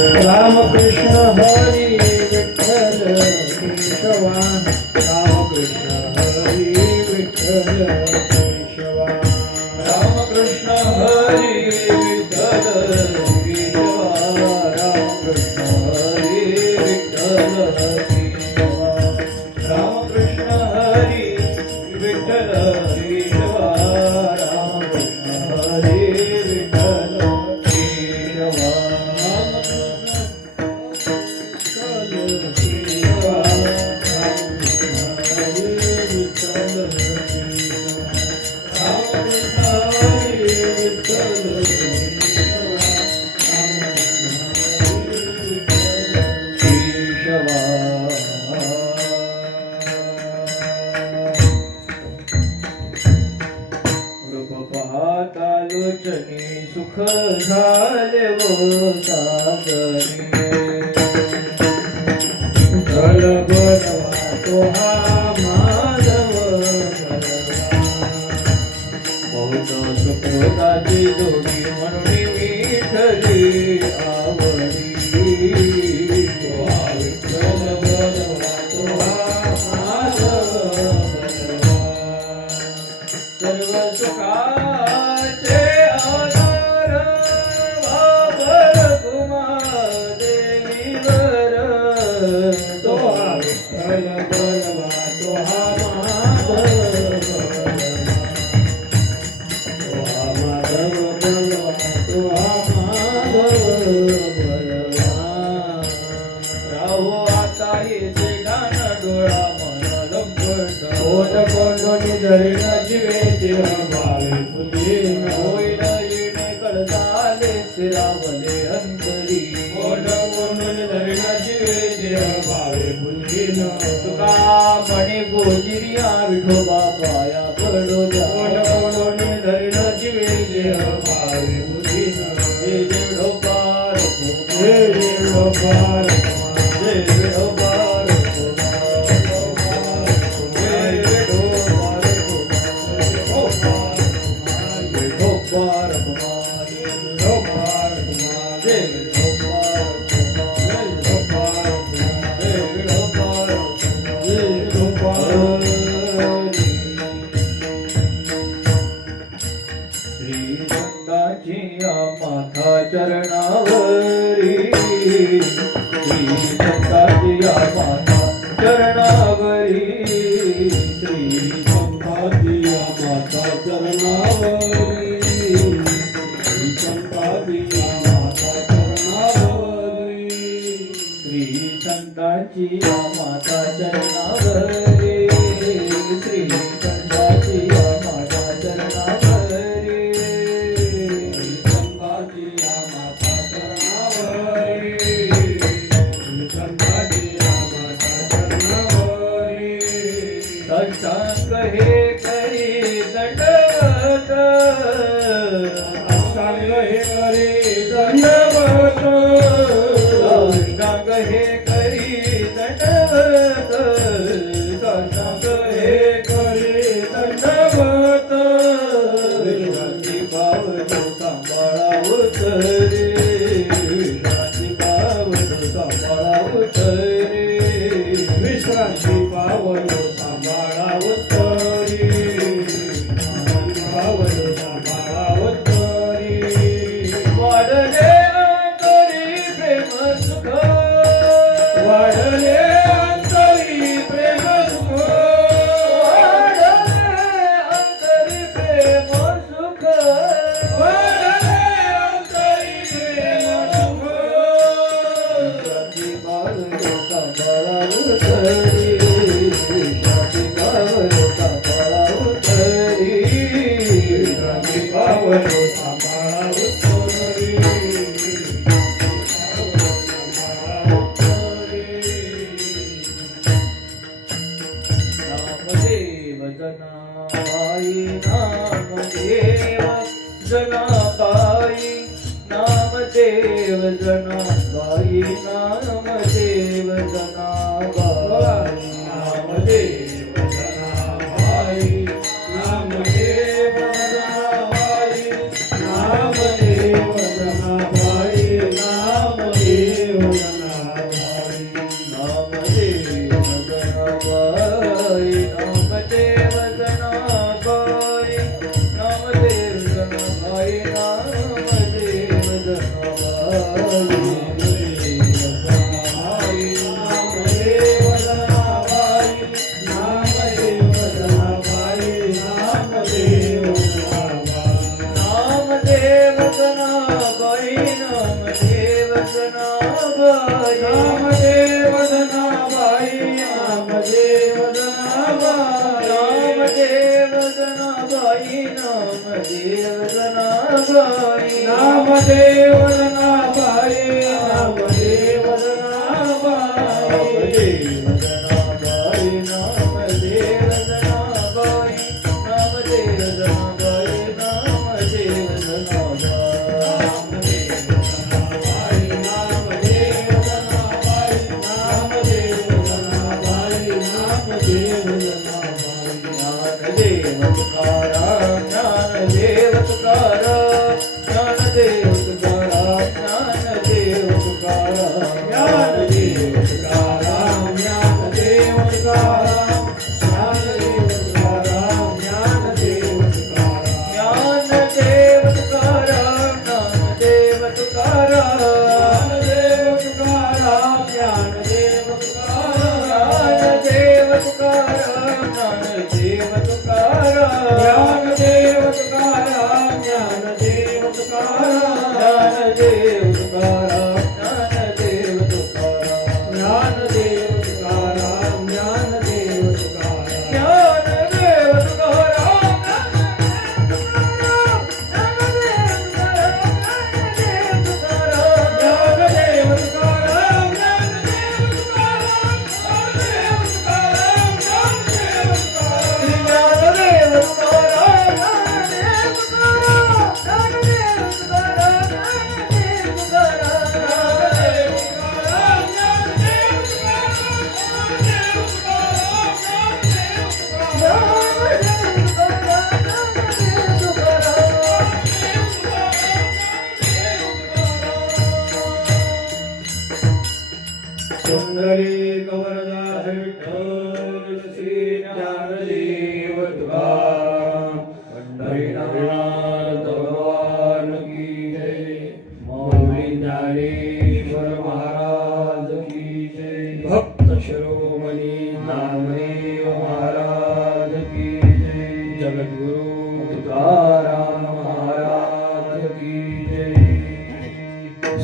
राम कृष्ण हरी विठ्ठल केशवा राम कृष्ण हरी विठ्ठल केशवा राम कृष्ण हरी विठ्ठल केशवा राम कृष्ण हरी विठ्ठल केशवा राम कृष्ण हरी विठ्ठल केशवा राम कृष्ण हरी विठ्ठल केशवा लोचनी सुख झाले वो सागरी जल बनवा तो हा माधव बहुत सुखदाची जोडी म्हणून विठ्ठली आवडी जल बनवा तो हा माधव सर्व सुखा रावले अंतरी तुका म्हणे गोजिरिया विठोबा पाया पडो धरण जीवे देह भावे बुद्धीन जय जय ढोपार जय जय ढोपार जय जय ढोपार माथा चरणावरी श्री संताजिया माथा चरणावरी श्री संताजिया माथा चरणावरी श्री संताजिया माथा चरणावरी श्री संताजिया माथा चरणावरी श्री संताजिया माथा चरणावरी संग हे करी दंडवत संग हे करी दंडवत संग हे करी दंडवत संग हे करी दंडवत विश्रांती पावतो सांभाळावत रे विश्रांती पावतो सांभाळावत रे विश्रांती पावतो जनाबाई नामदेव जनाबाई नामदेव जनाबाई नामदेव जनाबाई नामदेव जनाबाई नामदेव जनाबाई नामदेव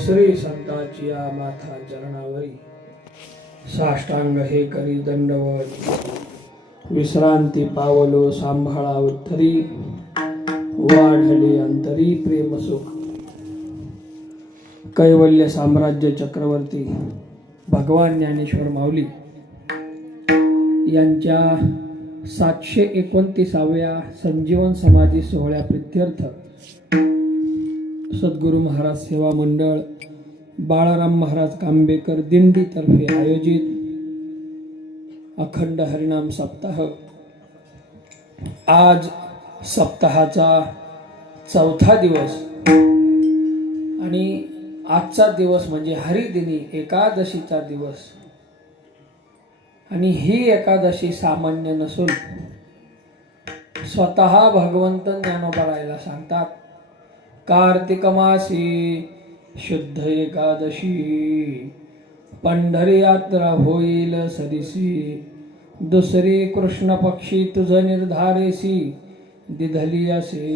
श्री संतांची या माथा चरणावरी साष्टांग हे करी दंडवत विश्रांती पावलो सांभाळा उत्तरी वाढले अंतरी प्रेम सुख कैवल्य साम्राज्य चक्रवर्ती भगवान ज्ञानेश्वर माऊली यांच्या 729व्या संजीवन समाधी सोहळ्या प्रित्यर्थ सद्गुरू महाराज सेवा मंडळ बाळाराम महाराज कांबेकर दिंडी तर्फे आयोजित अखंड हरिनाम सप्ताह आज सप्ताहाचा 4था दिवस आणि आजचा दिवस म्हणजे हरिदिनी एकादशीचा दिवस आणि ही एकादशी सामान्य नसून स्वतः भगवंत ज्ञानोबा सांगतात कार्तिक मासी शुद्ध एकादशी पंढरी यात्रा होईल सदिसी दुसरी कृष्ण पक्षी तुझ निर्धारेसी दिधली असे।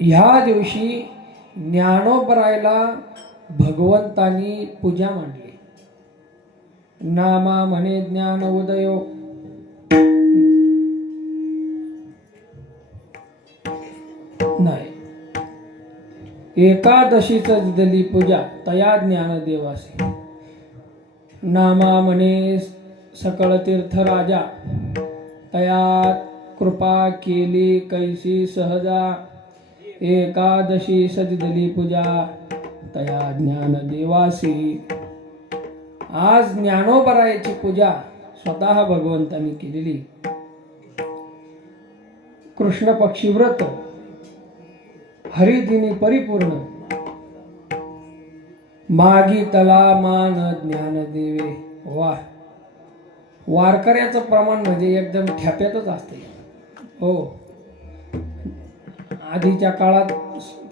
ह्या दिवशी ज्ञानोबरायला भगवंतानी पूजा मांडली। नामा म्हणे ज्ञान उदयो नाही एकादशीच दिली पूजा तया ज्ञान देवासी। नामा म्हणे सकळ तीर्थ राजा तया कृपा केली कैसी सहजा। एकादशी सदिदली पूजा तया ज्ञान देवासी। आज ज्ञानोबरायाची पूजा स्वतः भगवंतांनी केलेली। कृष्ण पक्षी व्रत हरिदिनी परिपूर्ण मागी तला मान ज्ञान देवे। वा वारकऱ्याचं प्रमाण म्हणजे एकदम ठ्याप्यातच असते। हो आधीच्या काळात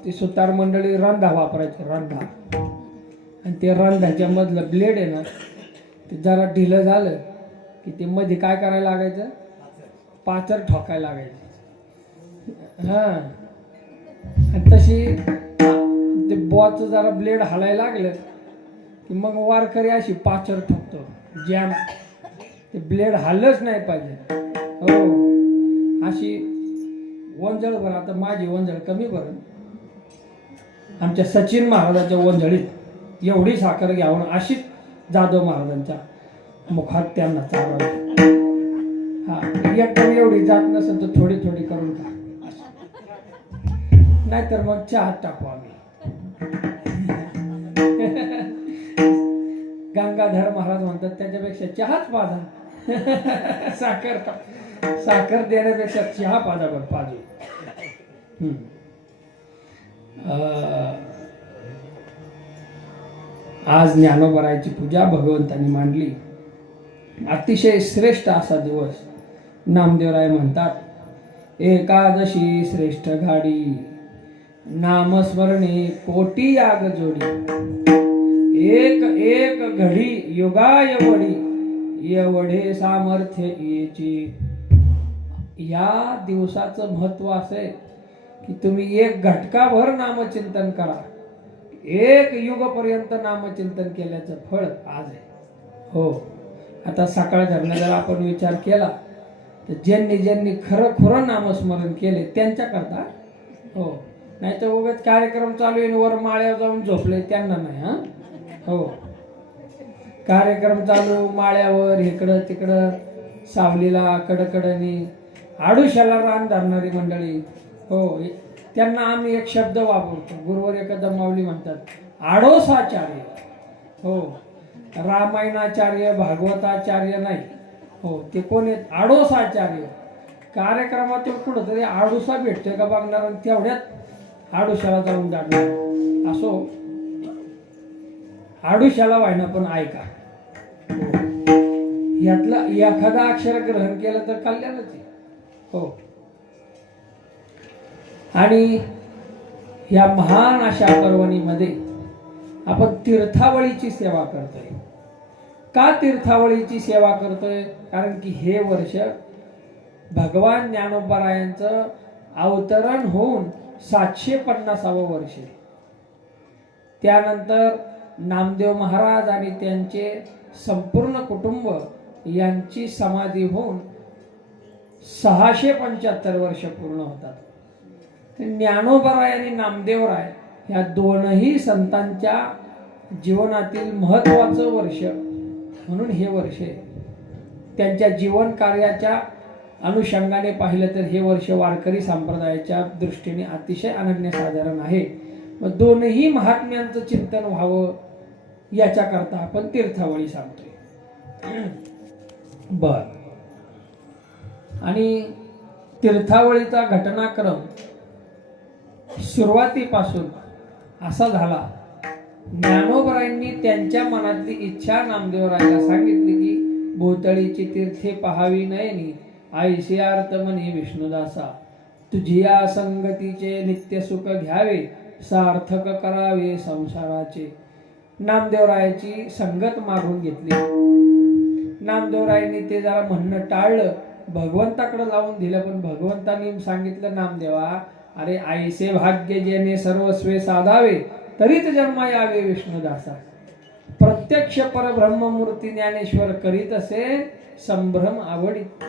ती सुतार मंडळी रंधा वापरायची, रंधा. आणि ते रंधाच्या मधलं ब्लेड आहे ना, ते जरा ढिलं झालं की ते मध्ये काय करायला लागायचं, पाचर ठोकायला लागायचं. हा, आणि तशी ते बॉचं जरा ब्लेड हलायला लागलं की मग वारकरी अशी पाचर ठोकतो, जॅम. ते ब्लेड हल्लंच नाही पाहिजे. हो, अशी वंजळ भर. आता माझी वंजळ कमी भर, आमच्या सचिन महाराजांच्या वंजळीत एवढी साखर घ्यावून अशीच जाधव महाराजांच्या मुखात त्यांना चालवली. हा, एकदम एवढी जात नसेल तर थोडी थोडी करून खा, नाहीतर मग चहा टाकू आम्ही. गंगाधर महाराज म्हणतात त्याच्यापेक्षा चहाच पाजा. साखर देण्यापेक्षा चहा पाजा बरं पाजू. आज ज्ञानोबरायाची पूजा भगवंतांनी मांडली. अतिशय श्रेष्ठ असा दिवस. नामदेवराय म्हणतात, एकादशी श्रेष्ठ घाडी, नामस्मरणे कोटी याग जोडी. एक एक घडी युगाय वडी, एवढे सामर्थ्य येची. या दिवसाचं महत्व असे की तुम्ही एक घटकाभर नामचिंतन करा. एक युगपर्यंत नामचिंतन केल्याचं फळ आज आहे. हो, आता सकाळ धरणं जर आपण विचार केला तर ज्यांनी ज्यांनी खरं खरं नामस्मरण केले त्यांच्या करता. हो, नाही तर उगाच कार्यक्रम चालू आहे वर माळ्यावर जाऊन झोपले त्यांना नाही. हा, हो, कार्यक्रम चालू माळ्यावर इकडं तिकडं सावलीला कडकडनी आडुशाला रान धरणारी मंडळी. हो, त्यांना आम्ही एक शब्द वापरतो, गुरुवर एखादा माऊली म्हणतात, आडोसाचार्य. हो, रामायणाचार्य भागवताचार्य नाही. हो, ते कोण आहेत, आडोसाचार्य. कार्यक्रमातून कुठं तरी आडुसा भेटतोय का बघणार आणि तेवढ्यात आडुशाला जाऊन गाडणार. असो, आडुशाला व्हायना पण ऐका. यातला एखादा अक्षर ग्रहण केलं तर कल्याणच आहे. हो, आणि या महान अशा पर्वणीमध्ये आपण तीर्थावळीची सेवा करतोय. का तीर्थावळीची सेवा करतोय? कारण की हे वर्ष भगवान ज्ञानोबरायांचं अवतरण होऊन 750वं वर्ष. त्यानंतर नामदेव महाराज आणि त्यांचे संपूर्ण कुटुंब यांची समाधी होऊन 675 वर्ष पूर्ण होतात. ज्ञानोबराय आणि नामदेवराय ह्या दोनही संतांच्या जीवनातील महत्वाचं वर्ष म्हणून हे वर्ष त्यांच्या जीवन कार्याच्या अनुषंगाने पाहिलं तर हे वर्ष वारकरी संप्रदायाच्या दृष्टीने अतिशय अनन्यसाधारण आहे. मग दोनही महात्म्यांचं चिंतन व्हावं याच्याकरता आपण तीर्थावळी सांगतोय. बर, आणि तीर्थावळीचा घटनाक्रम सुरुवातीपासून असा झाला. ज्ञानोबरायांनी त्यांच्या मनातली इच्छा नामदेवरायाला सांगितली की भोवतळीची तीर्थे पहावी नयनी, आईसे अर्थ म्हणे विष्णुदासा. तुझी या संगतीचे नित्य सुख घ्यावे, सार्थक करावे संसाराचे. नामदेवरायाची संगत मागून घेतली. नामदेवरायांनी ते जरा म्हणणं टाळलं, भगवंताकडे लावून दिलं. पण भगवंतांनी सांगितलं, नामदेवा, अरे आईसे भाग्य जेणे सर्वस्वे साधावे, तरीच जन्मा यावे विष्णुदासा. प्रत्यक्ष परब्रह्ममूर्ती ज्ञानेश्वर करीत असे संभ्रम आवडीत,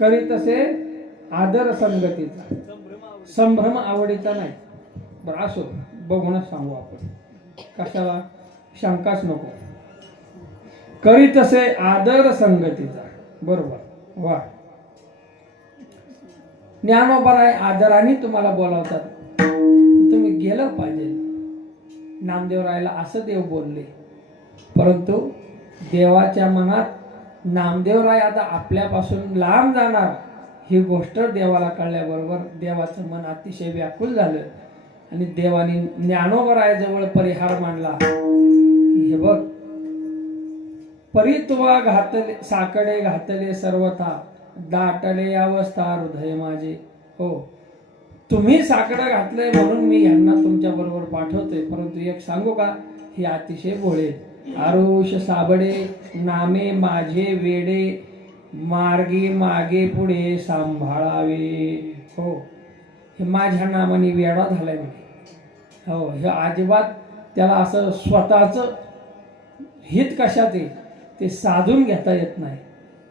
करीत असे आदर संगतीचा. संभ्रम आवडीचा नाही. बरं, असो, बघूनच सांगू आपण, कशाला शंकाच नको. करीत असे आदर संगतीचा. बरोबर, वा. ज्ञानोबराय आदराने तुम्हाला बोलावतात, तुम्ही गेलं पाहिजे. नामदेवरायला असं देव बोलले. परंतु देवाच्या मनात नामदेवराय आता आपल्यापासून लांब जाणार ही गोष्ट देवाला कळल्याबरोबर देवाचं मन अतिशय व्याकुल झालं आणि देवाने ज्ञानोबरायाजवळ परिहार मांडला की हे बघ, परित्वा घातले साकडे घातले सर्वथा, दाटले अवस्था हृदय माझे. हो, तुम्ही साकडं घातलंय म्हणून मी यांना तुमच्या बरोबर पाठवतोय, परंतु एक सांगू का, हे अतिशय भोळे. आरुष साबडे नामे माझे वेडे, मार्गी मागे पुढे सांभाळावे. हो, हे माझ्या नामाने वेडा झालाय म्हणे. हो, हे अजिबात त्याला असं स्वतःचं हित कशात आहे ते साधून घेता येत नाही.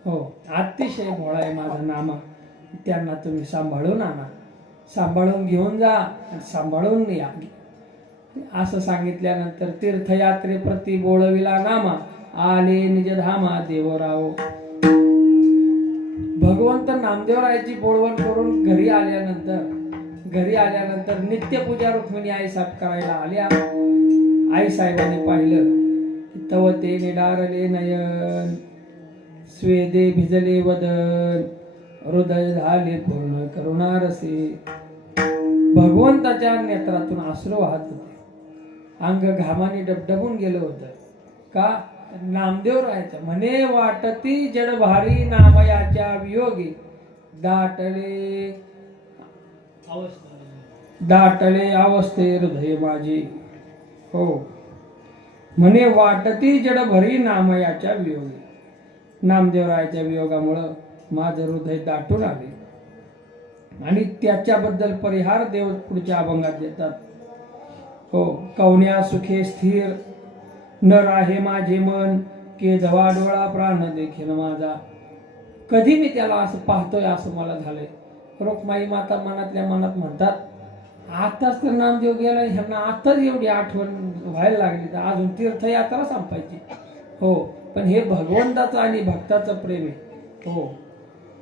हो, अतिशय भोळा आहे माझा नामा. त्यांना तुम्ही सांभाळून आणा, सांभाळून घेऊन जा आणि सांभाळून या. असं सांगितल्यानंतर तीर्थयात्रेप्रती बोळविला नामा, आले निजधामा देवराव. भगवंत नामदेवरायाची बोळवण करून घरी आल्यानंतर नित्यपूजा रुक्मिणी आई साहेब करायला आल्या. आई साहेबांनी पाहिलं, तव ते निडारले नयन, स्वेदे भिजले वदन, हृदय झाले पूर्ण करुणारसे. भगवंताच्या नेत्रातून अश्रू वाहत होते, अंग घामाने डबडबून गेलं होतं. का? नामदेवरायाचं म्हणे, वाटती जड भारी नामयाच्या वियोगी, दाटले अवस्थे हृदय माझे. हो, म्हणे वाटती जड भरी नामयाच्या वियोगी, नामदेवरायाच्या वियोगामुळं माझं हृदय दाटून आले. आणि त्याच्याबद्दल परिहार देव पुढच्या अभंगात देतात. हो, कवण्या सुखे स्थिर न राहे माझे मन, केजवा डोळा प्राण देखील माझा. कधी मी त्याला असं पाहतोय असं मला झालंय. रुक्माई माता मनातल्या मनात म्हणतात, आताच तर नामदेव गेला, ह्यांना आताच एवढी आठवण व्हायला लागली, तर अजून तीर्थयात्रा संपायची. हो, पण हे भगवंताचं आणि भक्ताचं प्रेम आहे. हो,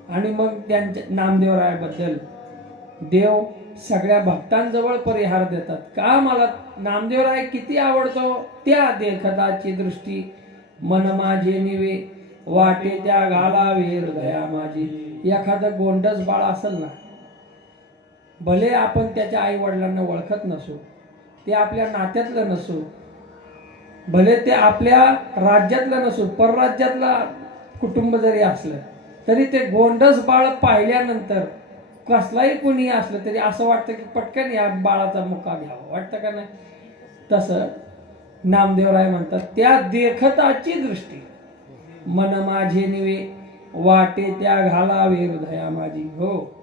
आणि मग त्यांच्या नामदेवरायाबद्दल देव सगळ्या भक्तांजवळ परिहार देतात. का? मला नामदेवराय किती आवडतो त्या देखताची दृष्टी, मन माझे निवे वाटे त्या घालावे हृदया माझी. एखादं गोंडस बाळ असेल ना, भले आपण त्याच्या आई वडिलांना ओळखत नसू, ते आपल्या नात्यातलं नसू, भले ते आपल्या राज्यातलं नसू, परराज्यातला कुटुंब जरी असलं, तरी ते गोंडस बाळ पाहिल्यानंतर कसलाही कुणी असलं तरी असं वाटतं की पटकन या बाळाचा मुका घ्यावा, वाटतं का नाही? तसं नामदेवराय म्हणतात, त्या देखताची दृष्टी, मन माझे निवे वाटे त्या घालावे हृदया माझी. हो,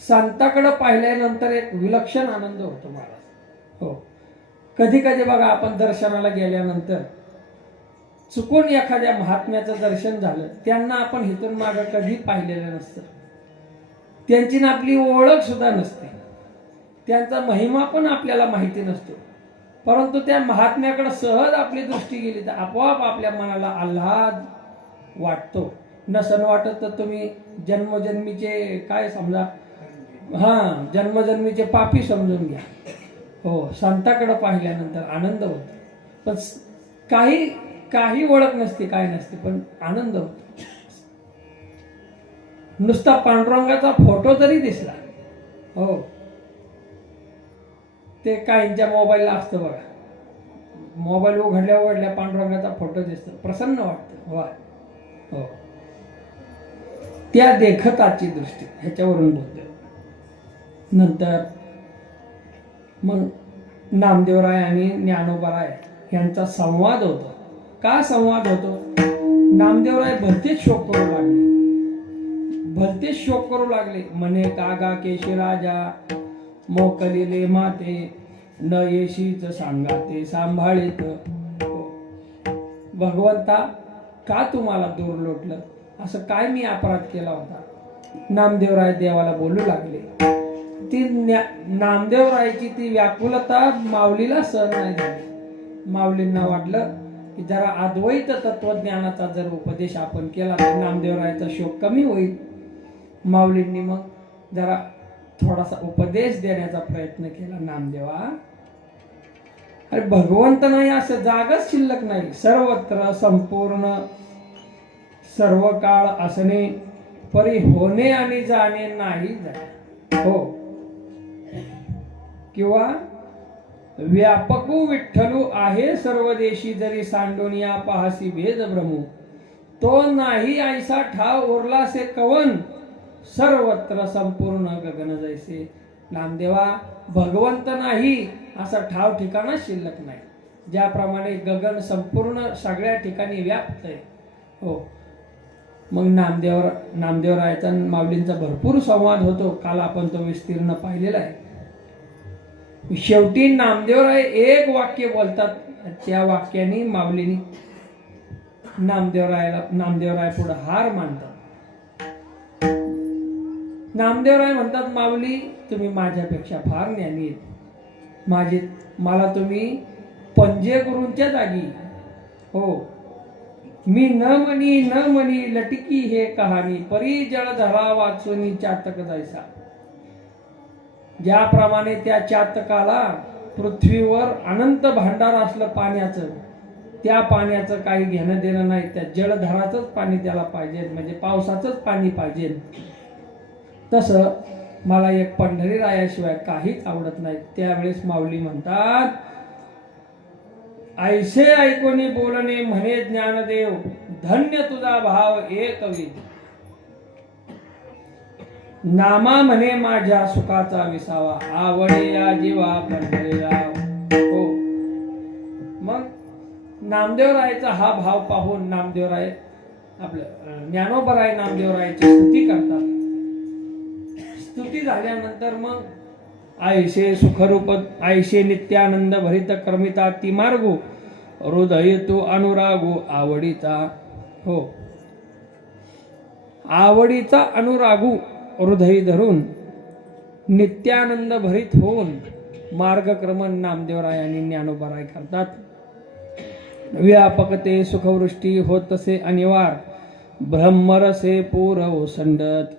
संताकडे पाहिल्यानंतर एक विलक्षण आनंद होतो मला. हो, कधी कधी बघा, आपण दर्शनाला गेल्यानंतर चुकून एखाद्या महात्म्याचं दर्शन झालं, त्यांना आपण इथून मागं कधी पाहिलेलं नसतं, त्यांची ना आपली ओळख सुद्धा नसते, त्यांचा महिमा पण आपल्याला माहिती नसतो, परंतु त्या महात्म्याकडे सहज आपली दृष्टी गेली तर आपोआप आपल्या मनाला आल्हाद वाटतो. नसन वाटत तर तुम्ही जन्मजन्मीचे काय समजा, जन्मजन्मीचे पापी समजून घ्या. हो, संताकडे पाहिल्यानंतर आनंद होतो, पण काही ओळख नसते, काय नसते, पण आनंद होतो. नुसता पांडुरंगाचा फोटो जरी दिसला, हो, ते काहींच्या मोबाईलला असतं बघा, मोबाईल उघडल्या पांडुरंगाचा फोटो दिसतो, प्रसन्न वाटतं. वा, हो, त्या देखताची दृष्टी ह्याच्यावरून बोलतो. नंतर मग नामदेवराय आणि ज्ञानोबाराय यांचा संवाद होतो. का संवाद होतो? नामदेवराय भलतेच शोक करू लागले. म्हणे, कागा केशराजा मोकलिले माते, न येशीच सांगाते सांभाळीत. भगवंता, का तुम्हाला दूर लोटलं? असं काय मी अपराध केला होता? नामदेवराय देवाला बोलू लागले. ती नामदेवरायची ती व्याकुलता माऊलीला सहन नाही झाली. माऊलींना वाटलं की जरा अद्वैत तत्वज्ञानाचा जर उपदेश आपण केला तर नामदेवरायचा शोक कमी होईल. माऊलींनी मग जरा थोडासा उपदेश देण्याचा प्रयत्न केला. नामदेवा, अरे भगवंत नाही असं जागच शिल्लक नाही, सर्वत्र संपूर्ण सर्व काळ असणे, परी होणे आणि जाणे नाही जाणे. हो, किंवा व्यापकू विठ्ठलू आहे सर्व देशी, जरी सांडोनिया पाहसी भेद भ्रमू, तो नाही ऐसा ठाव उरला से कवन, सर्वत्र संपूर्ण गगन जैसे. नामदेवा भगवंत नाही असा ठाव ठिकाणा शिल्लक नाही. ज्याप्रमाणे गगन संपूर्ण सगळ्या ठिकाणी व्याप्त आहे. हो, मग नामदेवरायाचा आणि माऊलींचा भरपूर संवाद होतो. काल आपण तो विस्तीर्ण पाहिलेला आहे. शेवटी नामदेवराय एक वाक्य बोलतात. त्या वाक्याने माऊलीने नामदेवराय पुढे हार मानतात. नामदेवराय म्हणतात, माऊली तुम्ही माझ्यापेक्षा फार ज्ञानी आहेत. मला तुम्ही पंजे गुरूंच्या जागी. हो, मी न म्हणी लटकी हे कहाणी परी जळधरा वाचुनी चातक जायसा. ज्याप्रमाणे त्या चातकाला पृथ्वीवर अनंत भांडार असलं पाण्याचं, त्या पाण्याचं काही घेणं देणं नाही. त्या जलधराचंच पाणी त्याला पाहिजे, म्हणजे पावसाचंच पाणी पाहिजे. तसं मला एक पंढरीरायाशिवाय काहीच आवडत नाही. त्यावेळेस माऊली म्हणतात, ऐसे ऐकोनी बोलणे म्हणे ज्ञानदेव, धन्य तुझा भाव एकविध. नामा म्हणे माझ्या सुखाचा विसावा, आवडे या जीवा पंढरीराव. हो, मग नामदेवरायाचा हा भाव पाहून नामदेवराय आपलं ज्ञानोबराय नामदेवरायाची स्तुती करतात. स्तुती झाल्यानंतर मग आयशे सुखरूप आयशे नित्यानंद भरित क्रमिता ती मार्गो हृदय तो अनुरागो आवडीचा. हो, आवडीचा अनुरागू हृदय धरून नित्यानंद भरित होऊन मार्गक्रमण नामदेवरायांनी ज्ञानोबराय करतात. व्यापकते सुखवृष्टी होत तसे अनिवार ब्रह्मरसे पूर ओसंडत.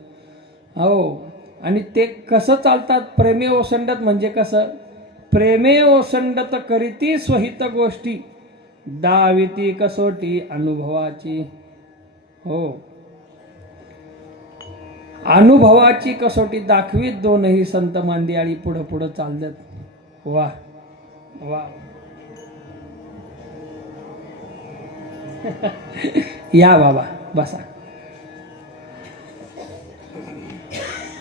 हो, आणि ते कसं चालतात? प्रेमे ओसंडत म्हणजे कसं? प्रेमे ओसंडत करीती स्वहित गोष्टी, दाविती कसोटी अनुभवाची. हो, अनुभवाची कसोटी दाखवीत दोनही संत मांदियाळी पुढं पुढं चालतात. वा वा या बाबा बसा.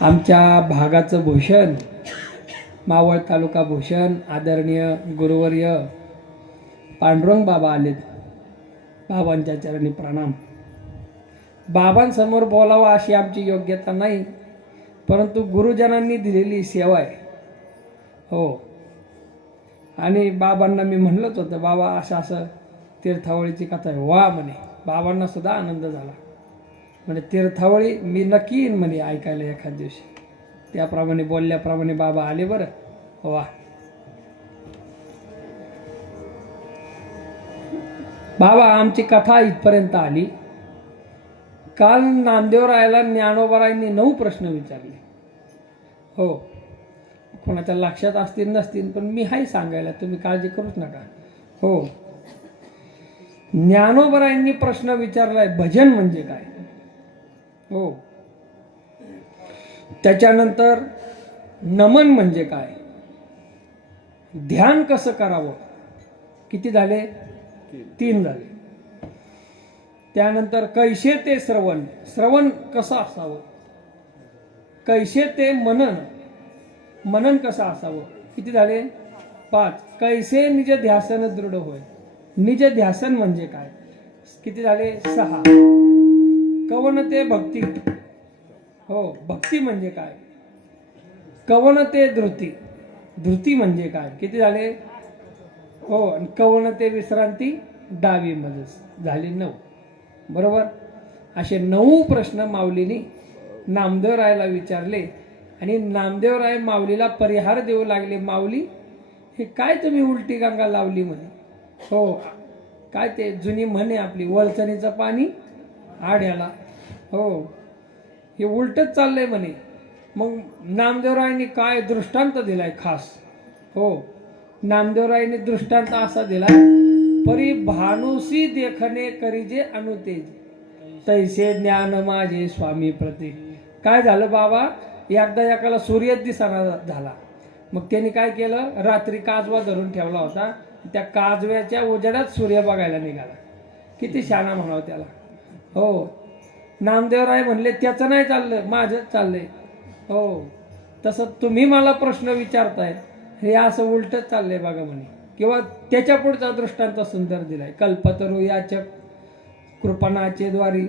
आमच्या भागाचं भूषण, मावळ तालुका भूषण आदरणीय गुरुवर्य पांडुरंग बाबा आलेत. बाबांच्या चरणी प्रणाम. बाबांसमोर बोलावं अशी आमची योग्यता नाही, परंतु गुरुजनांनी दिलेली सेवा आहे. हो, आणि बाबांना मी म्हणलंच होतं, बाबा असं तीर्थावळीची कथा आहे. वा म्हणे. बाबांना सुद्धा आनंद झाला. म्हणजे तीर्थावळी मी नक्की येईन म्हणे ऐकायला एखाद दिवशी. त्याप्रमाणे बोलल्याप्रमाणे बाबा आले. बरं, वा. बाबा आमची कथा इथपर्यंत आली. काल नामदेवरायाला ज्ञानोबरायांनी 9 प्रश्न विचारले. हो, कोणाच्या लक्षात असतील नसतील, पण मी हाय सांगायला, तुम्ही काळजी करूच नका. हो, ज्ञानोबरायांनी प्रश्न विचारलाय, भजन म्हणजे काय. हो, त्याच्यानंतर नमन म्हणजे काय, ध्यान कसं करावं. किती झाले? 3 झाले. त्यानंतर कैसे ते श्रवण, श्रवण कसं असावं. कैसे ते मनन, मनन कसं असावं. किती झाले? 5. कैसे निज ध्यासन दृढ होय, निज ध्यासन म्हणजे काय. किती झाले? 6. कवन ते भक्ती. हो, भक्ती म्हणजे काय. कवन ते धृती, धृती म्हणजे काय. किती झाले? हो, आणि कवन ते विश्रांती, डावी मध्ये झाले 9. बरोबर. असे 9 प्रश्न माऊलीने नामदेवरायाला विचारले आणि नामदेवराय माऊलीला परिहार देऊ लागले. माऊली, हे काय तुम्ही उलटी गंगा लावली म्हणे. हो, काय ते जुनी म्हणे आपली, वळचणीचं पाणी आड्याला. हो, हे उलटच चाललंय म्हणे. मग नामदेवरायांनी काय दृष्टांत दिलाय खास. हो, नामदेवरायांनी दृष्टांत असा दिलाय, परी भानुसी देखणे करीजे अनुतेज, तैसे ज्ञान माझे स्वामी प्रती. काय झालं बाबा, एकदा एकाला सूर्य दिसाना झाला. मग त्यांनी काय केलं, रात्री काजवा धरून ठेवला होता. त्या काजव्याच्या उजेडात सूर्य बघायला निघाला. किती शहाणा म्हणावं त्याला. हो, नामदेवराय म्हणले त्याचं नाही चाललं, माझंच चाललंय. हो, तसं तुम्ही मला प्रश्न विचारताय, हे असं उलटच चाललंय बघा म्हणे. किंवा त्याच्या पुढचा दृष्टांत सुंदर दिलाय. कल्पतरू याचक कृपणाचे द्वारी,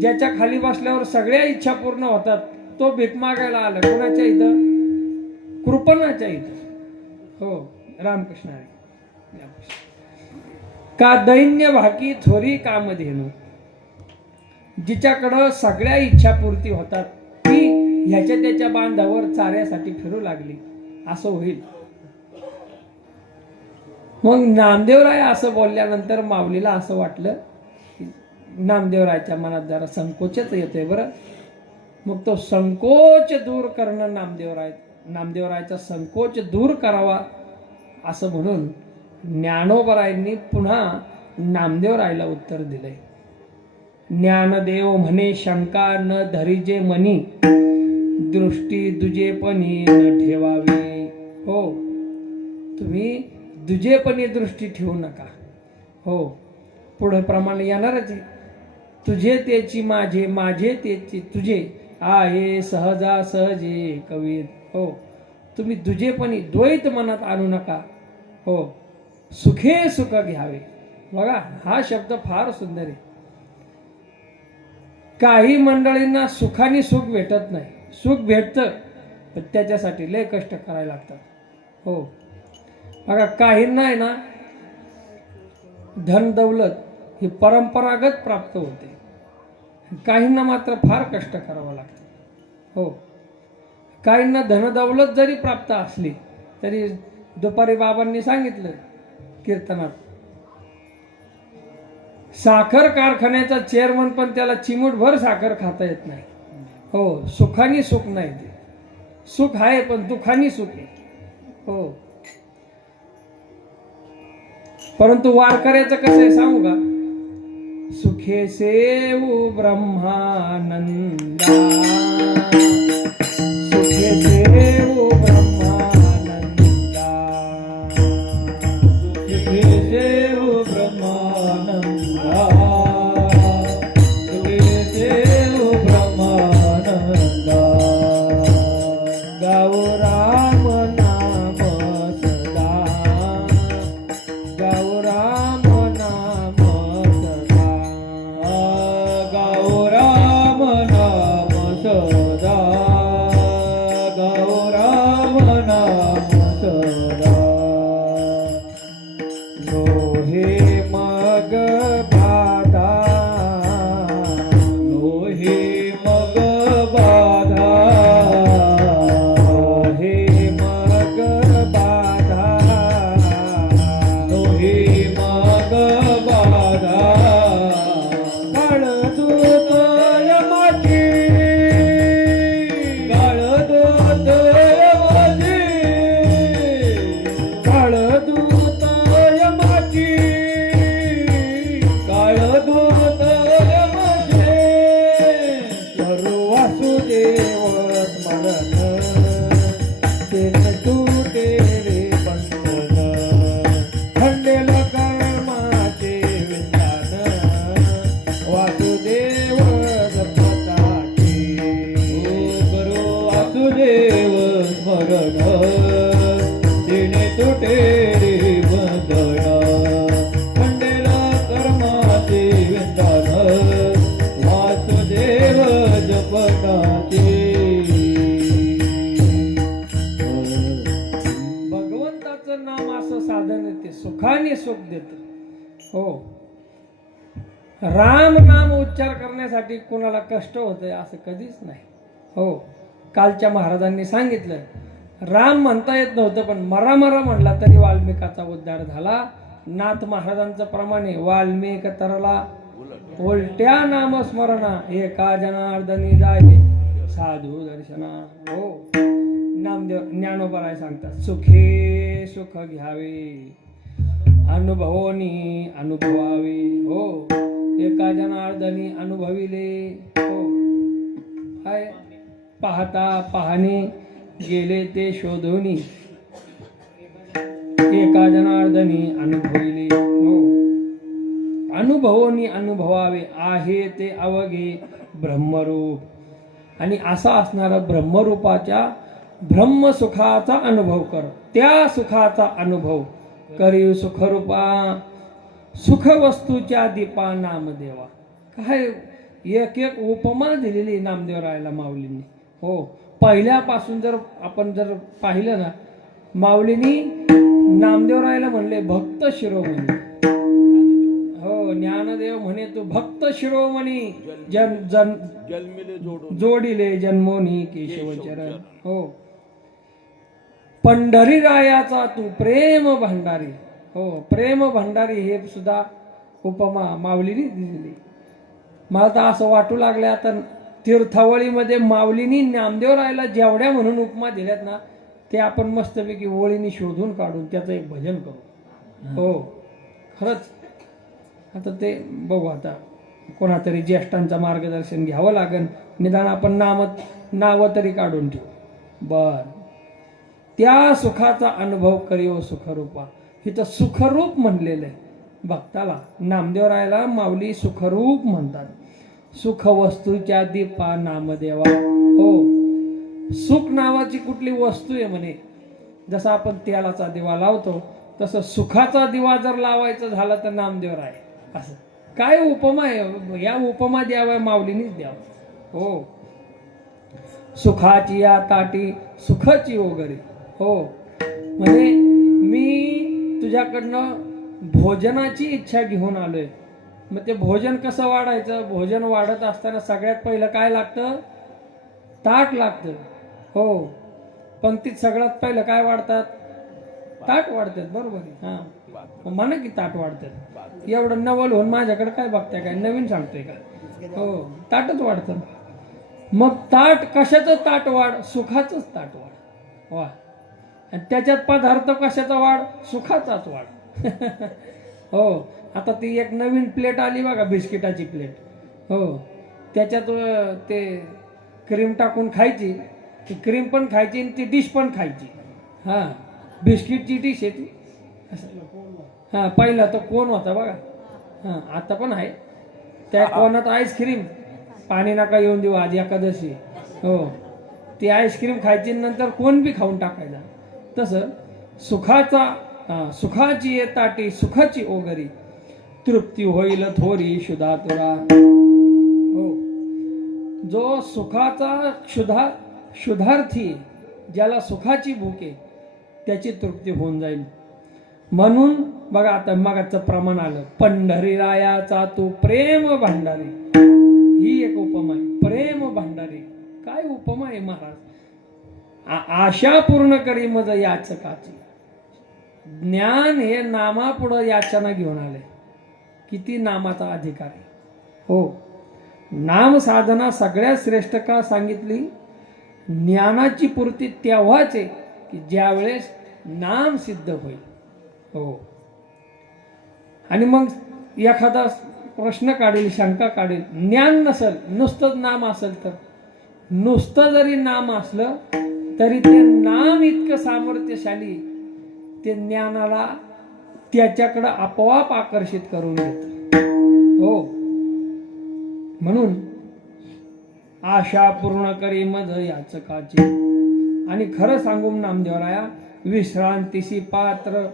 ज्याच्या खाली बसल्यावर सगळ्या इच्छा पूर्ण होतात, तो भीक मागायला आला. कोणाच्या इथं? कृपणाच्या इथं. हो, रामकृष्ण हरी. का दैन्य भाकी थोरी कामधेनू, जिच्याकडं सगळ्या इच्छा पूर्ती होतात, ती ह्याच्या त्याच्या बांधावर चाऱ्यासाठी फिरू लागली, असं होईल. मग नामदेवराय असं बोलल्यानंतर माऊलीला असं वाटलं, नामदेवरायच्या मनात जरा संकोचच येतोय बरं. मग तो संकोच दूर करणं, नामदेवरायचा संकोच दूर करावा असं म्हणून ज्ञानोबरायांनी पुन्हा नामदेवरायला उत्तर दिलंय. ज्ञानदेव म्हणे शंका न धरिजे मनी, दृष्टी दुजेपणी न ठेवावी. हो, तुम्ही दुजेपणी दृष्टी ठेवू नका. हो, पुढे प्रमाणे येणारच आहे. तुझे तेची माझे, माझे तेची तुझे, आहे सहजा सहजे कवी. हो, तुम्ही दुजेपणी द्वैत मनात आणू नका. हो, सुखे सुख घ्यावे. बघा, हा शब्द फार सुंदर आहे. काही मंडळींना सुखाने सुख भेटत नाही. सुख भेटतं, पण त्याच्यासाठी लय कष्ट करायला लागतात. हो, बघा, काहींना आहे ना धन दौलत ही परंपरागत प्राप्त होते, काहींना मात्र फार कष्ट करावं लागतं. हो, काहींना धनदौलत जरी प्राप्त असली तरी दुपारी बाबांनी सांगितलं कीर्तनात, साखर कारखान्याचा चेअरमन पण त्याला चिमूटभर साखर खाता येत नाही. हो, सुखानी सुख नाही. ते सुख आहे पण दुःखानी सुख आहे. हो, परंतु वारकऱ्याचं कसं आहे सांगू का? सुखे सेवू ब्रह्मानंदा, सुखे सेवू ब्रह्मानंदा, सुखे सेवू ब्रह्मानंदा, सुखे सेवू ब्रह्मानंदा. गाऊ राम नाम सदा, गाऊ राम नाम सदा, गाऊ राम नाम सदा, गाऊ राम नाम सदा. लोहे मग बाधा, लोहे मग बाधा, लोहे मग बाधा, लोहे मग बाधा. काळदूत यमाची, काळदूत यमाची, काळदूत यमाची, काळदूत यमाची. करू वासुदेव स्मरण, तेन तुटे रे बंधन, खंडेल कर्माचे विधान, वासुदेव जपताची. करू वासुदेव स्मरण, तेने तुटे रे बंधन, खंडेल कर्माचे विधान, वासुदेव जपताची. भगवंताचं नाम असं साधन येते, सुखाने सुख देतं. हो, राम नाम उच्चार करण्यासाठी कोणाला कष्ट होतंय असं कधीच नाही. हो, कालच्या महाराजांनी सांगितलं, राम म्हणता येत नव्हतं पण मरा मरा म्हणला तरी वाल्मिकाचा उद्धार झाला. नाथ महाराजांचं प्रमाणे वाल्मिक तरला उलट्या नामस्मरणा, एका जनार्दनी जाये साधू दर्शना. हो, नामदेव ज्ञानोबराय सांगतात, सुखे सुख घ्यावे, अनुभवोनी अनुभवावे. हो, एका जनार्दनी अनुभविले. हो, हाय पाहता पाहणे गेले ते शोधोनी, एका जनार्दनी अनुभविले. हो, अनुभवोनी अनुभवावे, आहे ते अवघे ब्रह्मरूप आणि असा असणारा ब्रह्मरूपाच्या ब्रह्मसुखाचा अनुभव कर. त्या सुखाचा अनुभव करी सुखरूपा सुख वस्तूच्या दीपा नामदेवा. काय एक एक उपमा दिलेली नामदेवरायाला माऊलींनी. हो, पहिल्यापासून जर आपण जर पाहिलं ना, माऊलींनी नामदेवरायाला म्हणले भक्त शिरोमणी. हो, ज्ञानदेव म्हणे तू भक्त शिरोमणी जन जन जोडिले जन्मोनी केशवचरण. हो, पंढरीरायाचा तू प्रेम भंडारी. हो, प्रेम भंडारी हे सुद्धा उपमा माऊलीने दिलेली. मला तर असं वाटू लागलं आता तीर्थावळीमध्ये माऊलीनी नामदेवरायाला जेवढ्या म्हणून उपमा दिल्यात ना, ते आपण मस्तपैकी ओळीने शोधून काढून त्याचं एक भजन करू. हो, खरंच आता ते बघू. आता कोणातरी ज्येष्ठांचं मार्गदर्शन घ्यावं लागेल. निदान आपण नावं तरी काढून ठेवू. बर, त्या सुखाचा अनुभव करीव सुखरूपा. इथं सुखरूप म्हणलेलं आहे भक्ताला. नामदेवरायाला माऊली सुखरूप म्हणतात. सुख वस्तूच्या दीपा नामदेवा. हो, सुख नावाची कुठली वस्तू आहे म्हणे. जसं आपण तेलाचा दिवा लावतो तसं सुखाचा दिवा जर लावायचं झालं तर नामदेवराय. असं काय उपमा आहे. या उपमा द्याव्या माऊलीनीच द्यावं. हो, सुखाची या ताटी सुखाची वगैरे. हो, म्हणजे मी तुझ्याकडनं भोजनाची इच्छा घेऊन आलोय. मग ते भोजन कसं वाढायचं. भोजन वाढत असताना सगळ्यात पहिलं काय लागतं. ताट लागतं. हो, पंक्तीत सगळ्यात पहिलं काय वाढतात. ताट वाढतात. बरोबर आहे. हां, म्हणा की ताट वाढतात. एवढं नवल होऊन माझ्याकडे काय बघताय, काय नवीन सांगतोय का. हो, ताटच वाढतं. मग ताट कशाचं ताट वाढ. सुखाचंच ताट वाढ. वा, आणि त्याच्यात पदार्थ कशाचा वाढ. सुखाचाच वाढ. हो, आता ती एक नवीन प्लेट आली बघा, बिस्किटाची प्लेट. हो, त्याच्यात ते क्रीम टाकून खायची. ती क्रीम पण खायची आणि ती डिश पण खायची. हां, बिस्किटची डिश आहे ती. हां, पहिला तो कोण होता बघा. हां, आता पण आहे. त्या कोणात आईस्क्रीम. पाणी नका येऊन देऊ, आज एकादशी. हो, ती आईस्क्रीम खायची नंतर कोण बी खाऊन टाकायचा. तसं सुखाची ये ताटी सुखाची ओगरी. तृप्ती होईल थोरी शुधा तुरा. हो, जो सुखाचा शुद्धार्थी, ज्याला सुखाची भूक आहे त्याची तृप्ती होऊन जाईल. म्हणून बघा आता मगाचं प्रमाण आलं. पंढरीरायाचा तू प्रेम भंडारी. ही एक उपमा आहे. प्रेम भंडारी काय उपमा आहे महाराज. आशा पूर्ण करी मज याचकाची. ज्ञान हे नामापुढं याचना घेऊन आले. किती नामाचा अधिकार आहे. हो, नाम साधना सगळ्यात श्रेष्ठ का सांगितली. ज्ञानाची पूर्ती तेव्हाच आहे की ज्या वेळेस नाम सिद्ध होईल. हो, आणि मग एखादा प्रश्न काढेल, शंका काढेल. ज्ञान नसेल, नुसतंच नाम असेल तर. नुसतं जरी नाम असलं तरी ते नाम इतकं सामर्थ्यशाली, ते ज्ञानाला त्याच्याकडं आपोआप आकर्षित करून घेतं. हो, म्हणून आशा पूर्ण करी मज याचकाची. आणि खरं सांगू नामदेवराया, विश्रांतीशी पात्र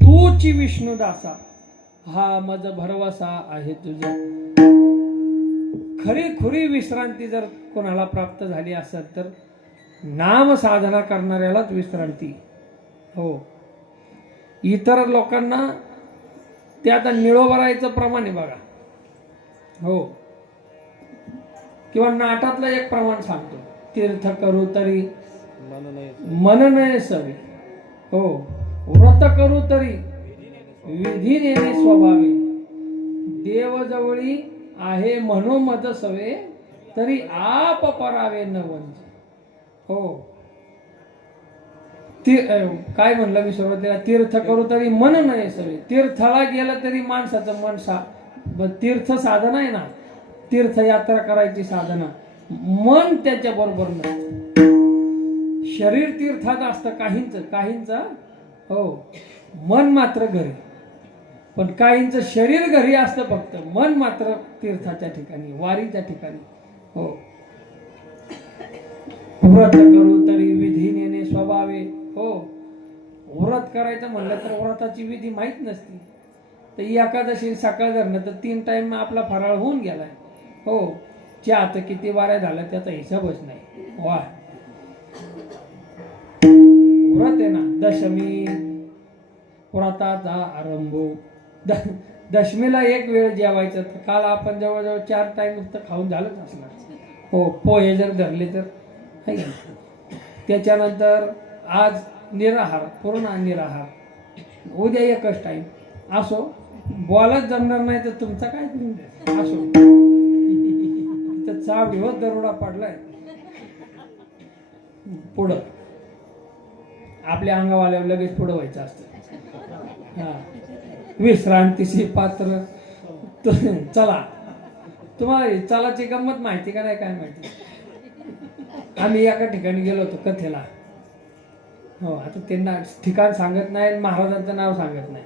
तूची विष्णुदासा. हा मज भरवसा आहे तुझा. खरी खुरी विश्रांती जर कोणाला प्राप्त झाली असेल तर नाम साधना करणाऱ्यालाच विश्रांती. हो, इतर लोकांना ते आता निळोबरायचं प्रमाण आहे बघा. हो, किंवा नाटातलं एक प्रमाण सांगतो. तीर्थ करू तरी मन नये सवे. हो, व्रत करू तरी विधी नेणे स्वभावे. देवजवळी आहे मनोमत सवे तरी आप परावे न वंच. हो, काय म्हणलं मी सुरुवातीला. तीर्थ करू तरी मन नये सवे. तीर्थाला गेलं तरी माणसाचं मन तीर्थ साधना आहे ना, तीर्थयात्रा करायची साधना. मन त्याच्या बरोबर नसतं. शरीर तीर्थात असतं काहींचं. हो, मन मात्र घरी. पण काहींचं शरीर घरी असतं फक्त, मन मात्र तीर्थाच्या ठिकाणी, वारीच्या ठिकाणी. हो. व्रत करू तरी विधी नेणे स्वभावे. हो, व्रत करायचं म्हणलं तर व्रताची विधी माहीत नसती. तर एकादशी सकाळ धरणं तर 3 टाइम आपला फराळ होऊन गेलाय. हो, चहा तर किती वाऱ्या झाला त्याचा हिसाबच नाही. वा, व्रत आहे ना, दशमी व्रताचा आरंभ. दशमीला एक वेळ जेवायचं. तर काल आपण जवळजवळ 4 टाइम तर खाऊन झालंच असणार. हो, पोहे जर धरले तर है का? त्याच्यानंतर आज निराहार, पूर्ण निराहार. उद्या एकच टाइम. असो, बोलाच जमणार नाही तर तुमचा काय असो. तर चावडीवर दरोडा पडलाय. पुढं आपल्या अंगावाल्यावर लगेच पुढं व्हायचं असतं. हा, विश्रांतीशी पात्र. चला, तुम्हाला चलाची गंमत माहिती का नाही काय माहिती. आम्ही एका ठिकाणी गेलो होतो कथेला. हो, आता त्यांना ठिकाण सांगत नाही, महाराजांचं नाव सांगत नाही.